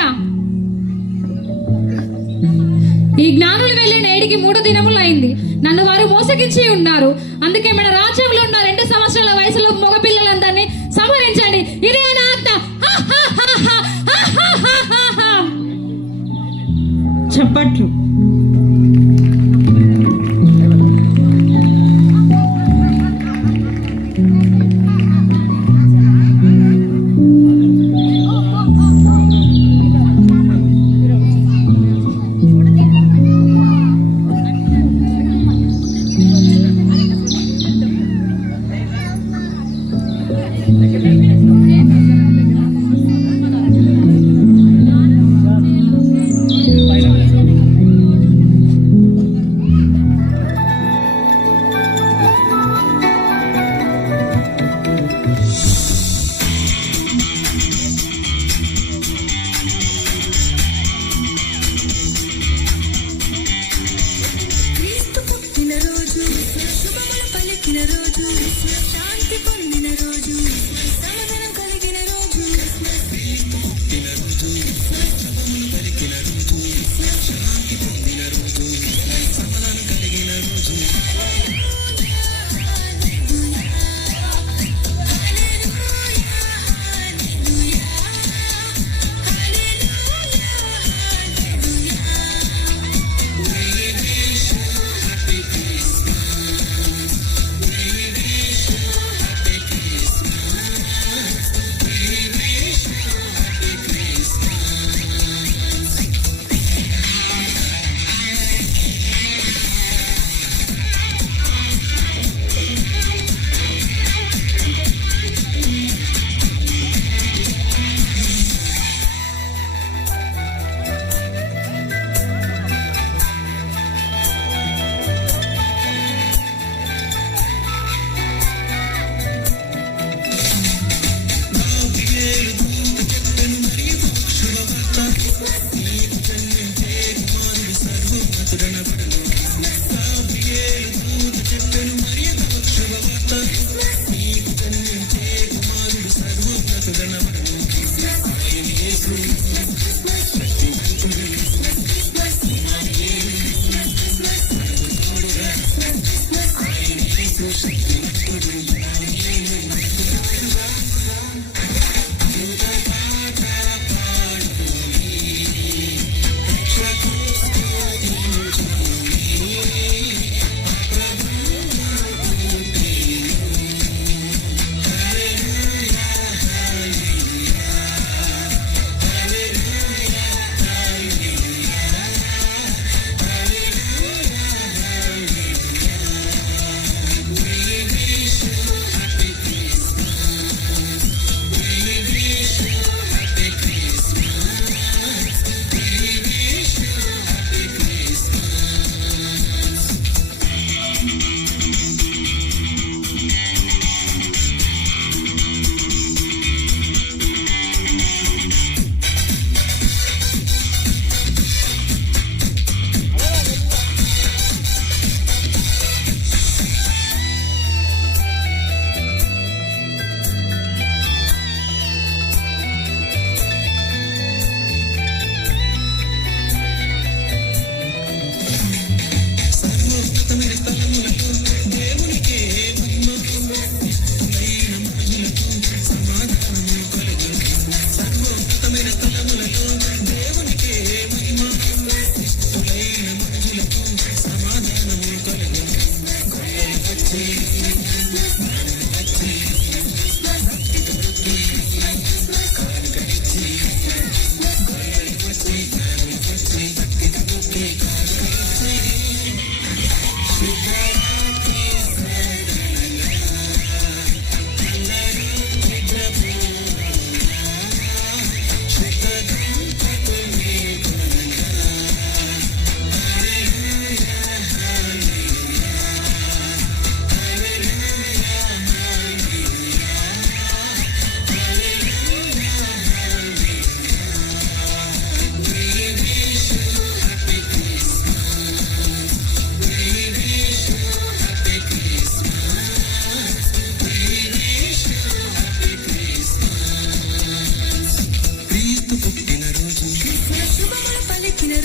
ఈ జ్ఞానులు వెళ్ళి నేటికి 3 దినములు అయింది. నన్ను వారు మోసగించి ఉన్నారు. అందుకే మన రాజ్యంలో ఉన్న 2 సంవత్సరాల వయసులో మగ పిల్లలందరినీ సంహరించండి. ఇదే నా ఆజ్ఞ. చప్పట్లు.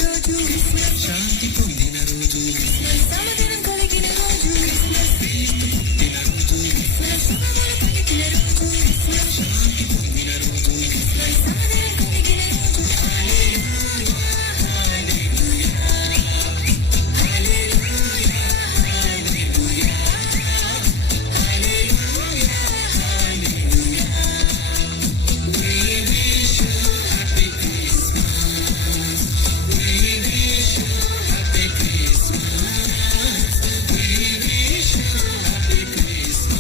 రోజు, శాంతి పొందిన రోజు, సమాధానం కలిగిన రోజు, క్రీస్తు పుట్టిన రోజు, శుభములు పలికిన రోజు, శాంతి పొందిన రోజు, సమాధానం కలిగిన రోజు. హల్లెలూయా, హల్లెలూయా, హల్లెలూయా, హల్లెలూయా, హల్లెలూయా, హల్లెలూయా. We wish you happy Christmas. We wish you happy Christmas. We wish you happy Christmas.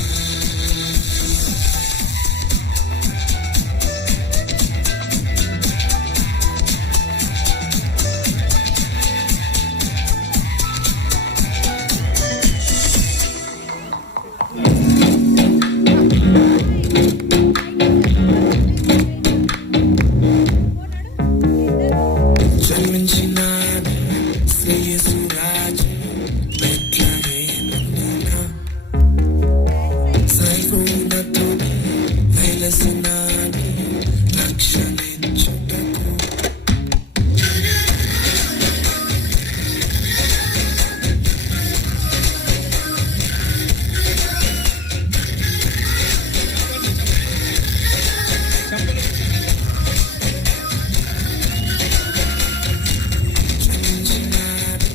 జన్మించినాడు శ్రేయసురాజు బెత్లెహేమున, సర్వోన్నతుడు వెలసినాడు రక్షణించుటకు. జన్మించినాడు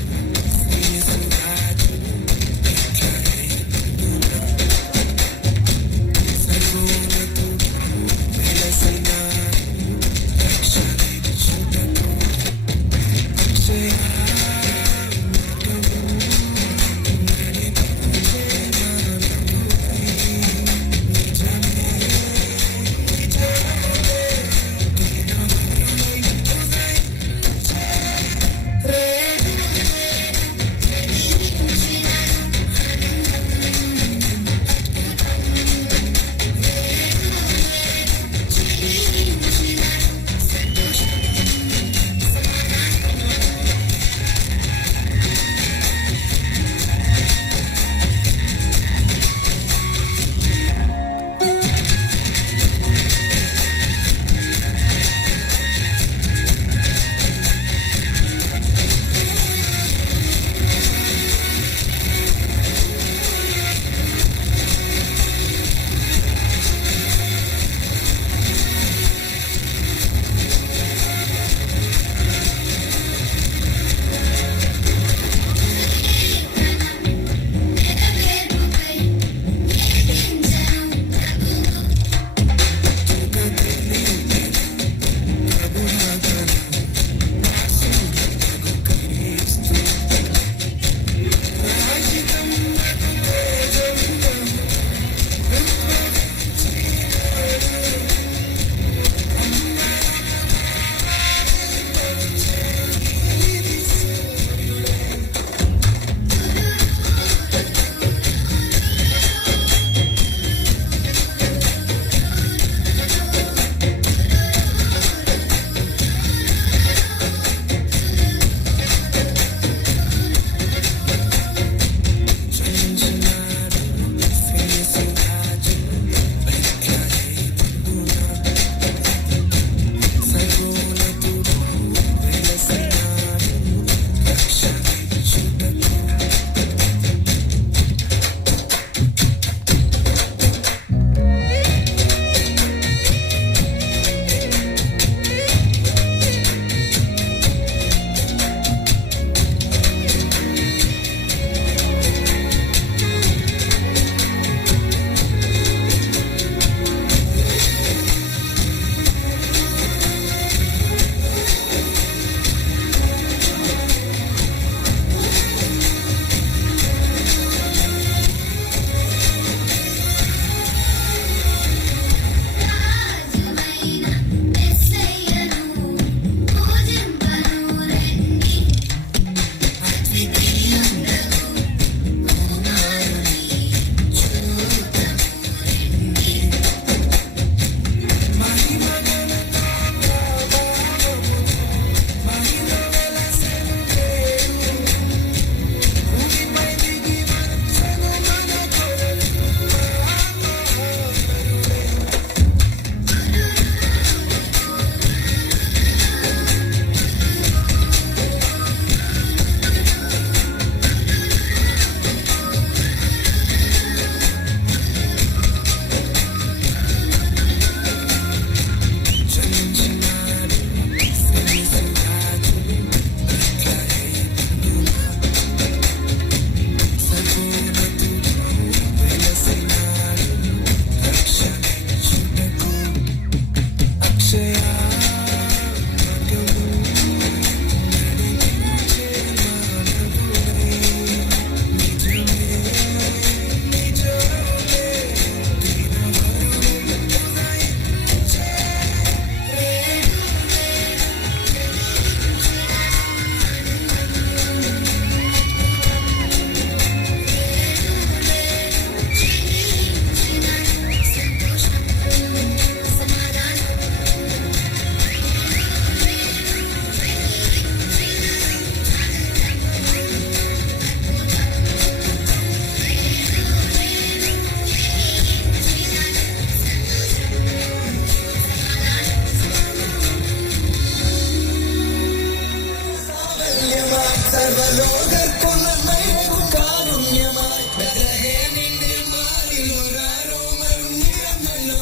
സർവലോകക്കൊള്ളമയം കാരുണ്യമായി ബെത്ലഹേമിന്റെ മാറിലൊരാരോമരുന്നിരന്നല്ലോ.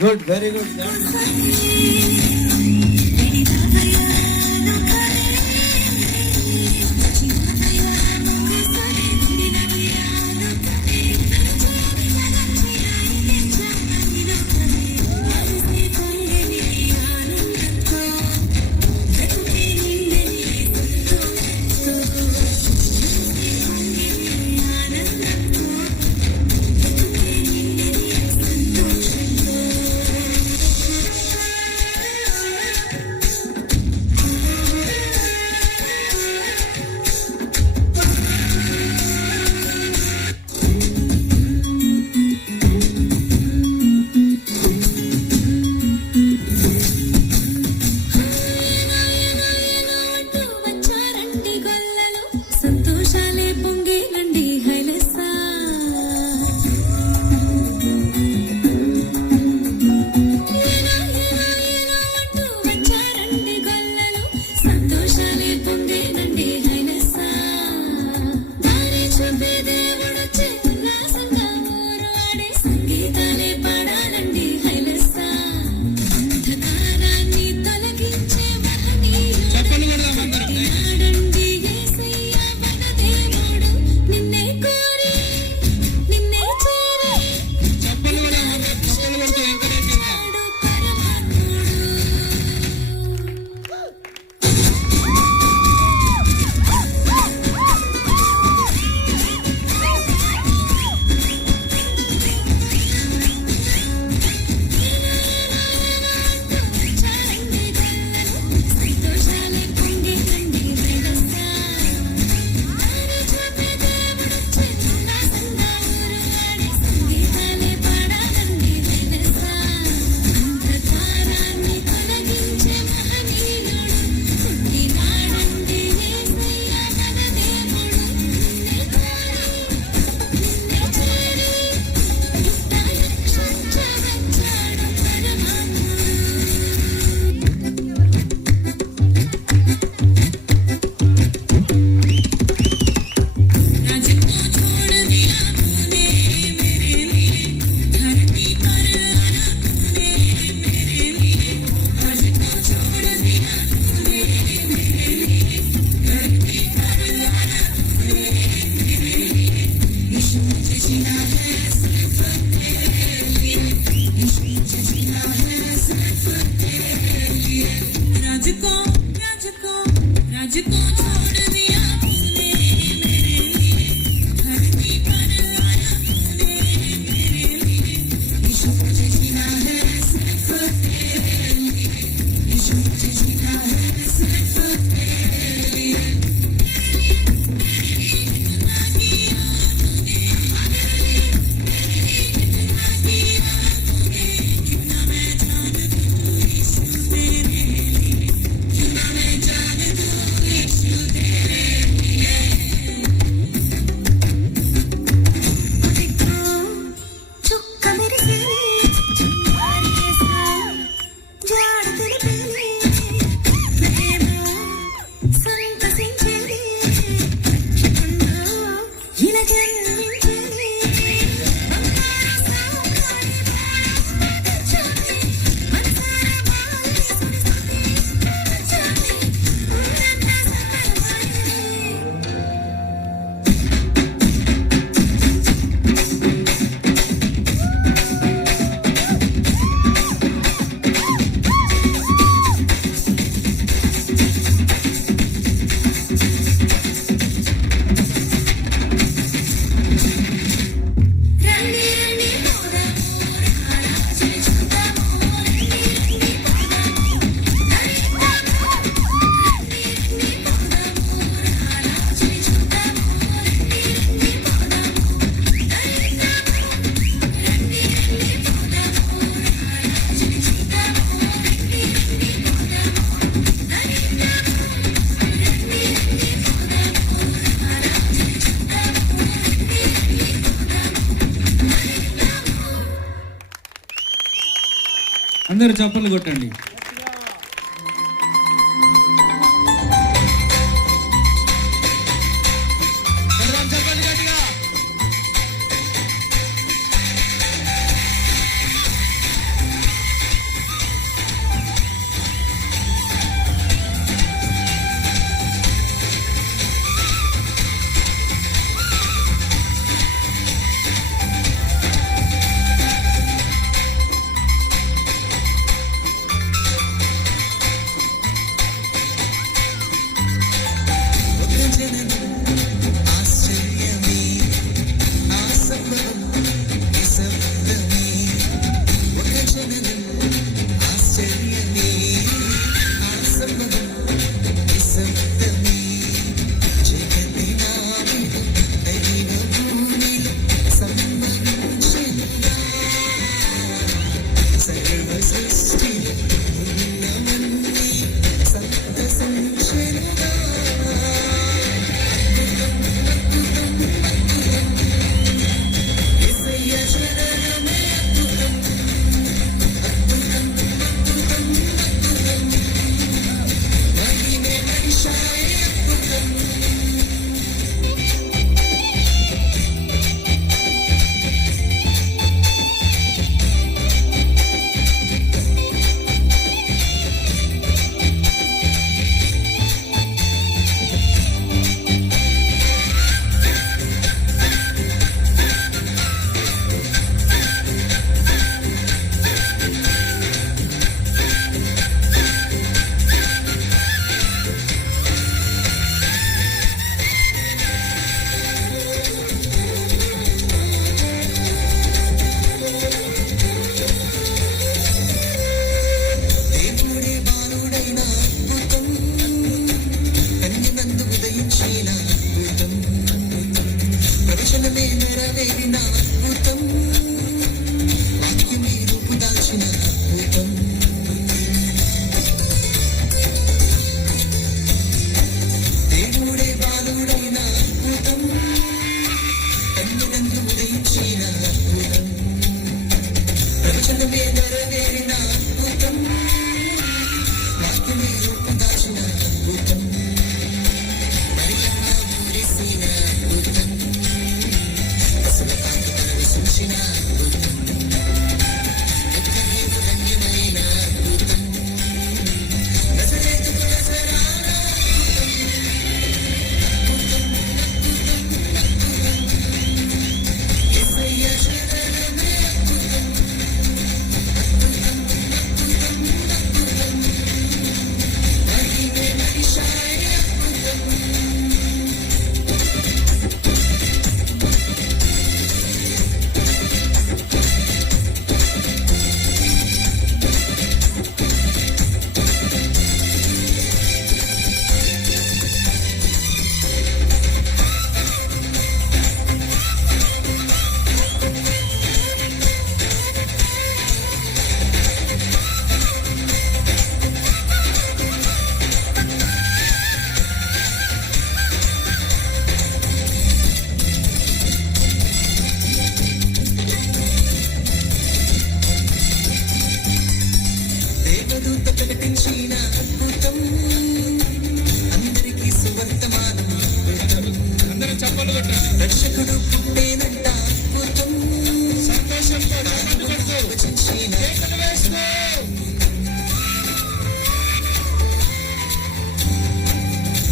Good, very good. राज को छोड़ दिया तूने मेरे लिए, धरती पर आया तूने मेरे लिए। यीशु मुझे जीना है सिर्फ तेरे लिए, यीशु मुझे जीना है सिर्फ तेरे लिए। అందరూ చప్పట్లు కొట్టండి. రక్షకుడు పుట్టేనంట అద్భుతం సంతోషంతో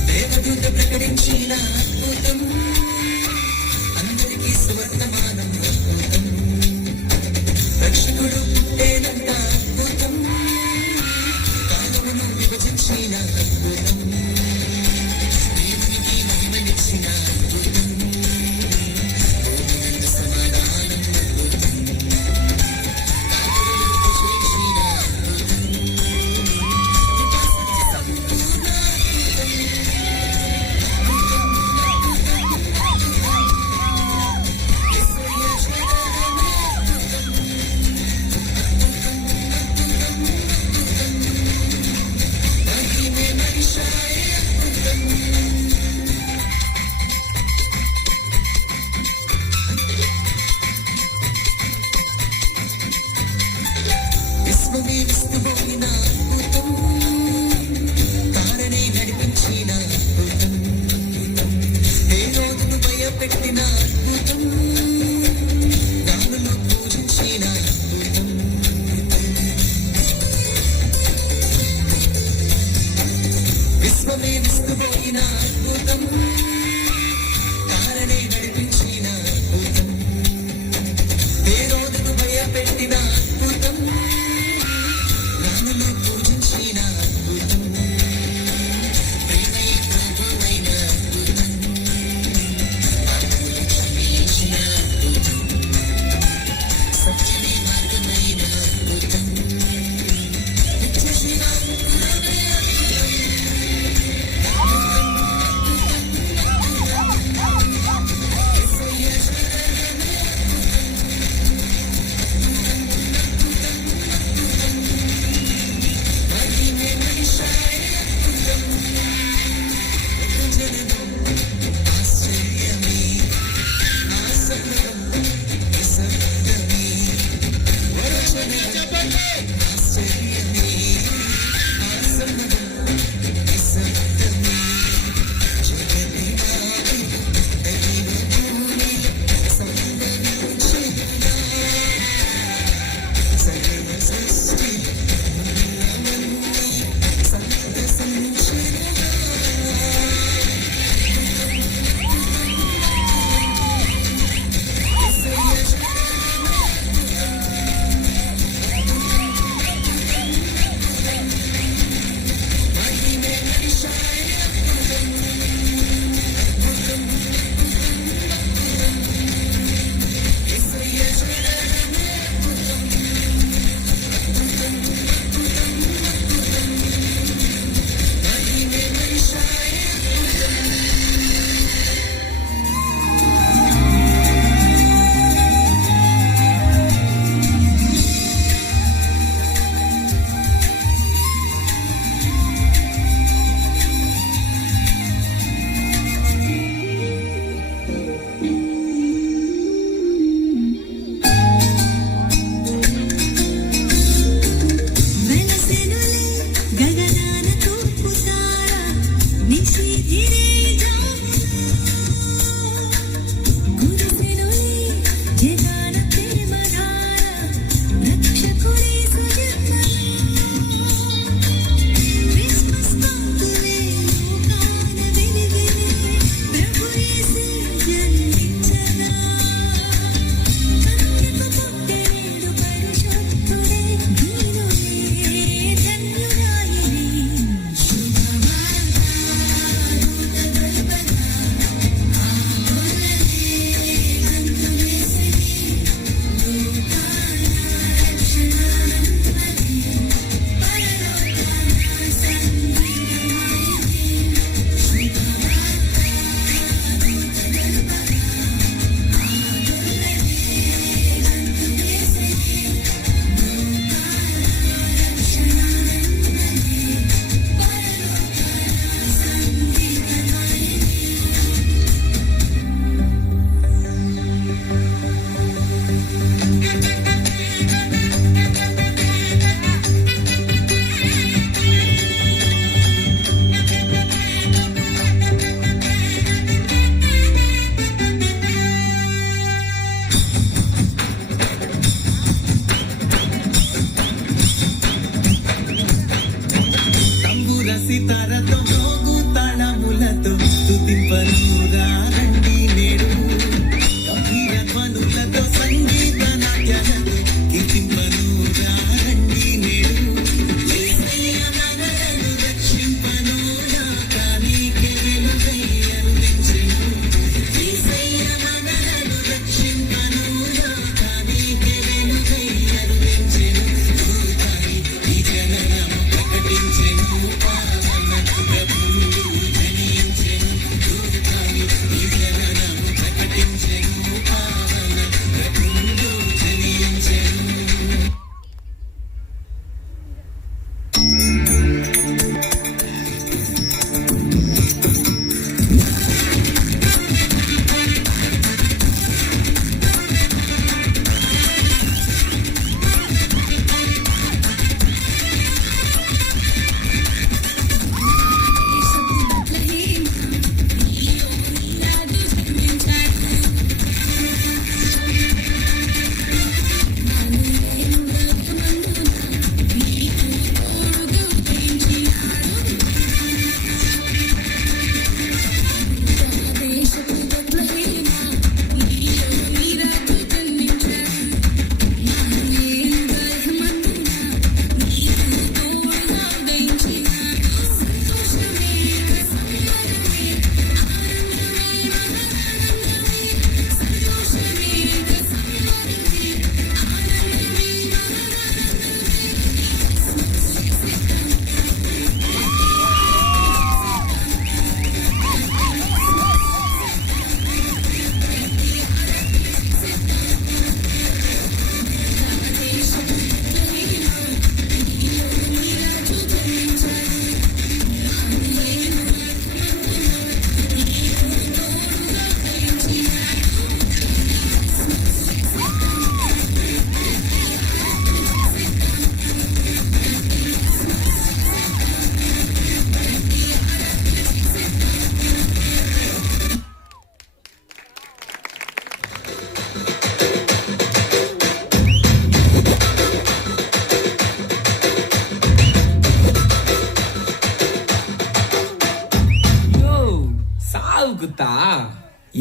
దేవదూత ప్రకటించిన అద్భుతం అందరికీ సువర్తమానం అద్భుతం రక్షకుడు పుట్టేనంట అద్భుతం కాలమును విభజించిన అద్భుతం దేవునికి మహిమనిచ్చిన అద్భుతం సమాధానం అద్భుతం కాపురులను పోషించిన విశ్వమే విస్తుపోయిన అద్భుతం తారనే నడిపించిన అద్భుతం హేరోదును భయపెట్టిన అద్భుతం గానులు పూజించిన అద్భుతం విశ్వమే విస్తుపోయిన అద్భుతం తారనే నడిపించిన అద్భుతం హేరోదును భయపెట్టిన అద్భుతం గానులు పూజించిన అద్భుతం ప్రేమై ప్రభువైన అద్భుతం పాపములు క్షమించిన అద్భుతం సత్యమే మార్గమైన అద్భుతం నిత్య జీవాత్మకమైన ఆశ్చర్యమే ఆసన్నదం నిశ్శబ్దమే వరచనే ఆశ్చర్యమే ఆసన్నదం నిశ్శబ్దమే జగతి మాది దైవ భూమి సంభవించిన సర్వ సృష్టి ఉన్నవన్నీ సంతసించిన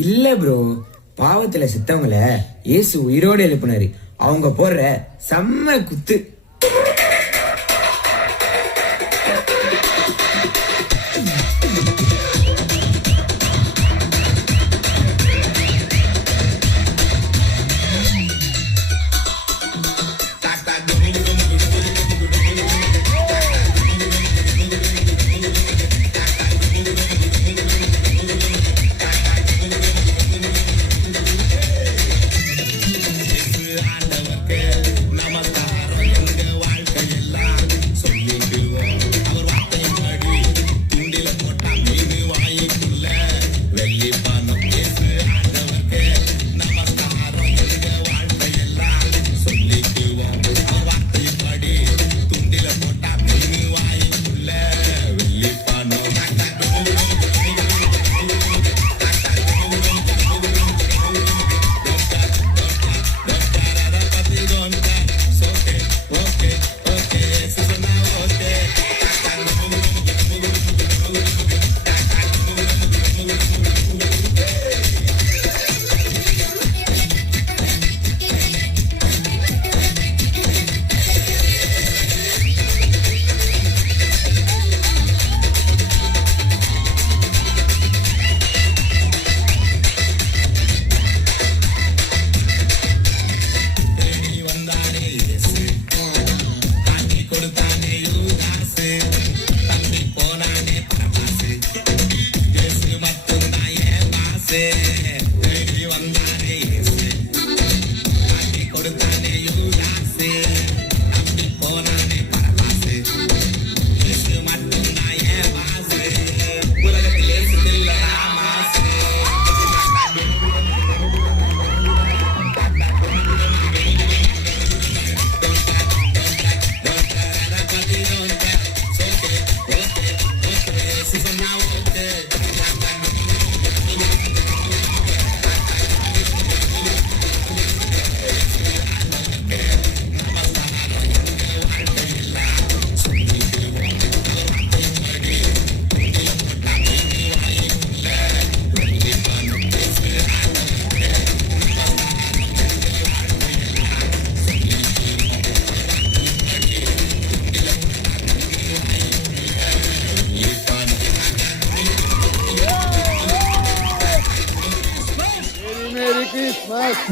இல்ல ப்ரோ, பாவத்துல செத்தவங்கள இயேசு உயிரோடு எழுப்பினாரு. அவங்க போடுற செம்ம குத்து.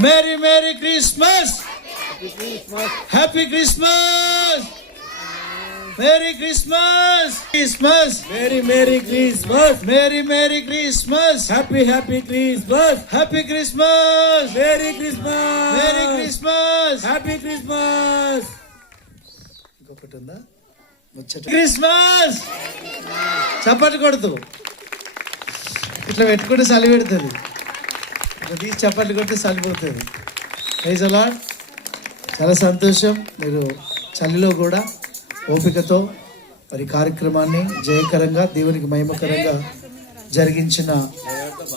Merry Merry Christmas. Happy Christmas. Merry Christmas. Christmas. Merry Merry Christmas. Merry Merry Christmas. Happy Happy Christmas. Happy Christmas. Merry Christmas. Merry Christmas. Happy Christmas. ఇంకొకటి ఉందా? క్రిస్మస్ చప్పట్లు కొడుతూ ఇట్లా పెట్టుకుంటే చలి పెడుతుంది, ఇట్లా తీసి చప్పట్లు కొడితే చలిపోతుంది. Praise the lord. చాలా సంతోషం, మీరు చలిలో కూడా ఓపికతో మరి కార్యక్రమాన్ని జయకరంగా దేవునికి మహిమకరంగా జరిగించిన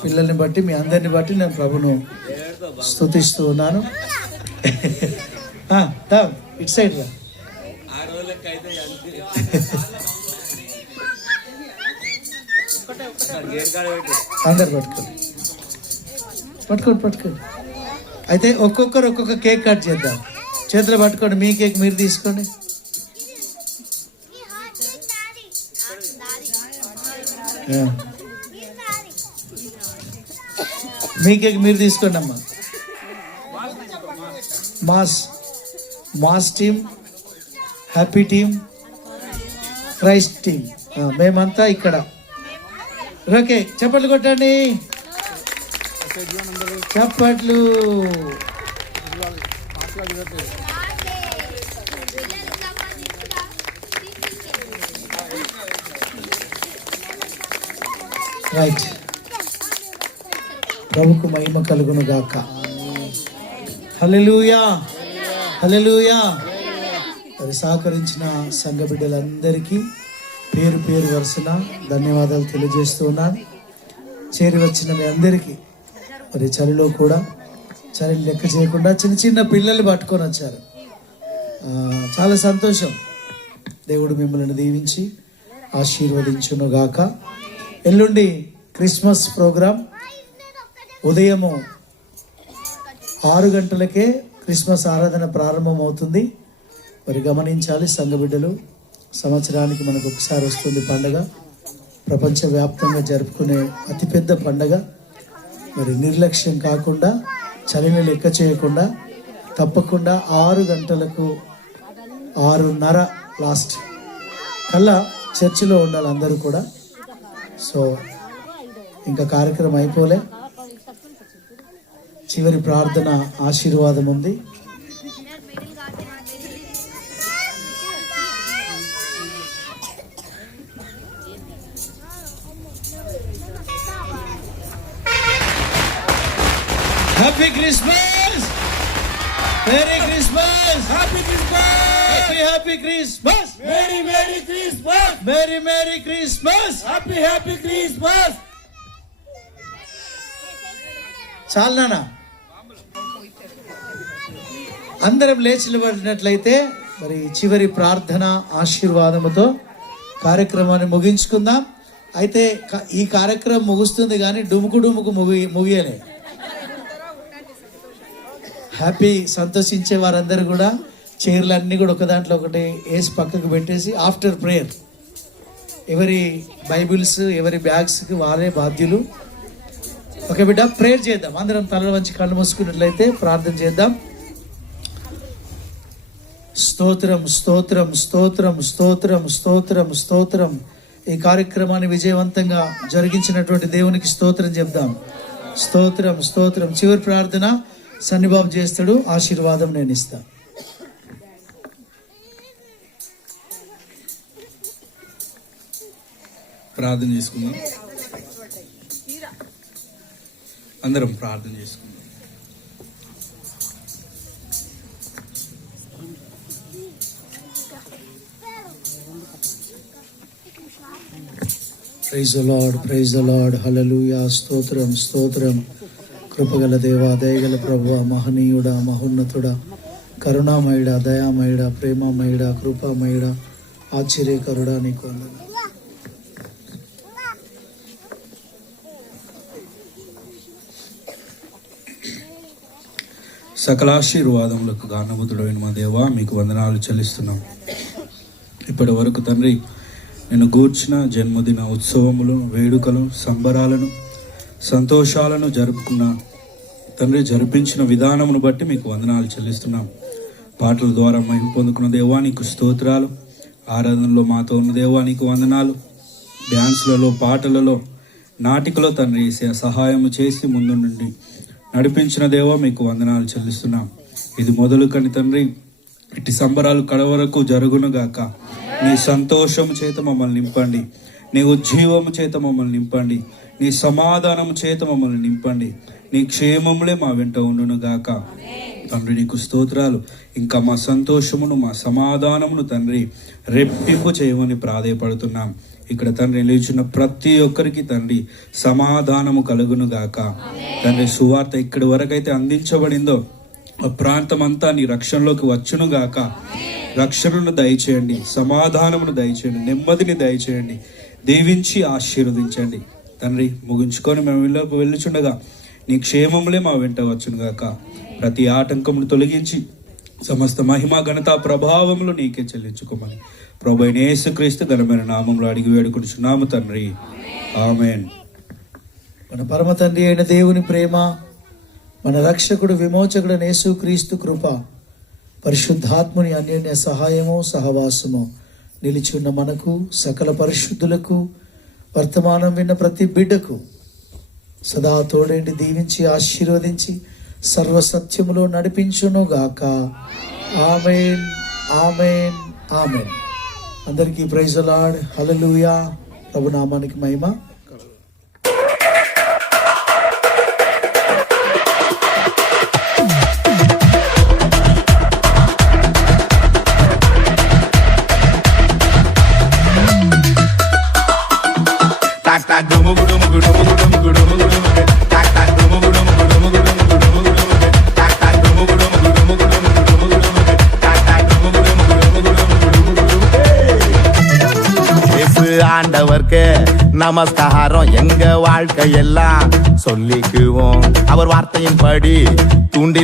పిల్లల్ని బట్టి మీ అందరిని బట్టి నేను ప్రభును స్తుతిస్తూ ఉన్నాను. ఇటు సైడ్ రా. అందరు పట్టుకోండి. అయితే ఒక్కొక్కరు ఒక్కొక్క కేక్ కట్ చేద్దాం. చేతిలో పట్టుకోండి, మీ కేక్ మీరు తీసుకోండి. మీ కేక్ మీరు తీసుకోండి అమ్మా. Mass team, happy team, Christ team, మేమంతా ఇక్కడ. ఓకే, చప్పట్లు కొట్టండి, చప్పట్లు. రైట్. ప్రభుకు మహిమ కలుగును గాక. హల్లెలూయా, హల్లెలూయా. మరి సహకరించిన సంఘ బిడ్డలందరికీ పేరు పేరు వరుసన ధన్యవాదాలు తెలియజేస్తూ ఉన్నాను. చేరి వచ్చిన మీ అందరికీ మరి చలిలో కూడా చలి లెక్క చేయకుండా చిన్న చిన్న పిల్లలు పట్టుకొని వచ్చారు. చాలా సంతోషం. దేవుడు మిమ్మల్ని దీవించి ఆశీర్వదించును గాక. ఎల్లుండి క్రిస్మస్ ప్రోగ్రాం ఉదయము 6 గంటలకే క్రిస్మస్ ఆరాధన ప్రారంభమవుతుంది. మరి గమనించాలి సంఘ బిడ్డలు, సంవత్సరానికి మనకు ఒకసారి వస్తుంది పండగ, ప్రపంచవ్యాప్తంగా జరుపుకునే అతిపెద్ద పండగ. మరి నిర్లక్ష్యం కాకుండా, చలిని లెక్క చేయకుండా తప్పకుండా 6 గంటలకు 6:30 లాస్ట్ కల్లా చర్చిలో ఉండాలి అందరూ కూడా. సో ఇంకా కార్యక్రమం అయిపోలే, చివరి ప్రార్థన ఆశీర్వాదం ఉంది. Happy Christmas, merry Christmas, happy Christmas, happy Christmas, merry merry Christmas, merry merry Christmas, happy happy Christmas. చాలు నాన్న, అందరం లేచి నిలబడినట్లయితే మరి చివరి ప్రార్థన ఆశీర్వాదముతో కార్యక్రమాన్ని ముగించుకుందాం. అయితే ఈ కార్యక్రమం ముగుస్తుంది కానీ డుముకు ముగియలే. హ్యాపీ సంతోషించే వారందరూ కూడా చైర్లన్నీ కూడా ఒక దాంట్లో ఒకటి వేసి పక్కకు పెట్టేసి ఆఫ్టర్ ప్రేయర్ ఎవరి బైబిల్స్ ఎవరి బ్యాగ్స్కి వాళ్ళే బాధ్యులు. ఓకే బిడ్డ, ప్రేయర్ చేద్దాం. అందరం తలలు వంచి కళ్ళు మూసుకున్నట్లయితే ప్రార్థన చేద్దాం. స్తోత్రం స్తోత్రం స్తోత్రం స్తోత్రం స్తోత్రం స్తోత్రం. ఈ కార్యక్రమాన్ని విజయవంతంగా జరిగించినటువంటి దేవునికి స్తోత్రం చెప్దాం. స్తోత్రం స్తోత్రం. చివరి ప్రార్థన సన్నిబాబు చేస్తాడు, ఆశీర్వాదం నేను ఇస్తా. ప్రార్థన చేసుకుందాం, అందరం ప్రార్థన చేసుకుందాం. Praise the Lord, praise the Lord, hallelujah. స్తోత్రం స్తోత్రం. కృపగల దేవా, దయగల ప్రభువా, మహనీయుడా, మహోన్నతుడా, కరుణామయుడా, దయామయుడా, ప్రేమమయుడా, కృపామయుడా, ఆశ్చర్యకరుడా, నీకు వందనాలు. సకలాశీర్వాదములకు గానముతుడైన మా దేవా, మీకు వందనాలు చెల్లిస్తున్నాం. ఇప్పటి వరకు తండ్రి నేను గూర్చిన జన్మదిన ఉత్సవములు, వేడుకలు, సంబరాలను, సంతోషాలను జరుపుకున్న తండ్రి, జరిపించిన విధానమును బట్టి మీకు వందనాలు చెల్లిస్తున్నాం. పాటల ద్వారా మహిమ పొందుకున్న దేవా నీకు స్తోత్రాలు. ఆరాధనలో మాతో ఉన్న దేవా నీకు వందనాలు. డ్యాన్స్లలో, పాటలలో, నాటికలో తండ్రి సహాయం చేసి ముందు నుండి నడిపించిన దేవా మీకు వందనాలు చెల్లిస్తున్నాం. ఇది మొదలు కని తండ్రి ఇటు సంబరాలు కడవరకు జరుగునుగాక. నీ సంతోషము చేత మమ్మల్ని నింపండి, నీ ఉజ్జీవము చేత మమ్మల్ని నింపండి, నీ సమాధానము చేత మమ్మల్ని నింపండి, నీ క్షేమములే మా వెంట ఉండునుగాక. తండ్రి నీకు స్తోత్రాలు. ఇంకా మా సంతోషమును, మా సమాధానమును తండ్రి రెట్టింపు చేయమని ప్రాధేయపడుతున్నాం. ఇక్కడ తండ్రి నిలిచిన ప్రతి ఒక్కరికి తండ్రి సమాధానము కలుగునుగాక. తండ్రి సువార్త ఇక్కడి వరకైతే అందించబడిందో ఆ ప్రాంతం అంతా నీ రక్షణలోకి వచ్చునుగాక. రక్షణను దయచేయండి, సమాధానమును దయచేయండి, నెమ్మదిని దయచేయండి, దీవించి ఆశీర్వదించండి. తండ్రి ముగించుకొని మేము వెళ్ళుచుండగా నీ క్షేమములే మా వెంట వచ్చునుగాక. ప్రతి ఆటంకమును తొలగించి సమస్త మహిమ, ఘనత, ప్రభావములు నీకే చెల్లించుకోమని ప్రభువైన యేసుక్రీస్తు ఘనమైన నామములో అడిగి వేడుకొనుచున్నాము తండ్రి, ఆమేన్. మన పరమ తండ్రి అయిన దేవుని ప్రేమ, మన రక్షకుడు విమోచకుడు యేసుక్రీస్తు కృప, పరిశుద్ధాత్ముని అన్యోన్య సహాయము సహవాసము నిలిచి ఉన్న మనకు, సకల పరిశుద్ధులకు, వర్తమానం విన్న ప్రతి బిడ్డకు సదా తోడేంటి దీవించి ఆశీర్వదించి సర్వసత్యములో నడిపించునుగాక. ఆమేన్, ఆమేన్, ఆమేన్. అందరికీ ప్రైజ్ ది లార్డ్, హల్లెలూయా. ప్రభు నామానికి మహిమ. ஆண்டவர்க்கு நமஸ்காரம் எங்க வாழ்க்கையெல்லாம் சொல்லிக்குவோம் அவர் வார்த்தையின்படி தூண்டில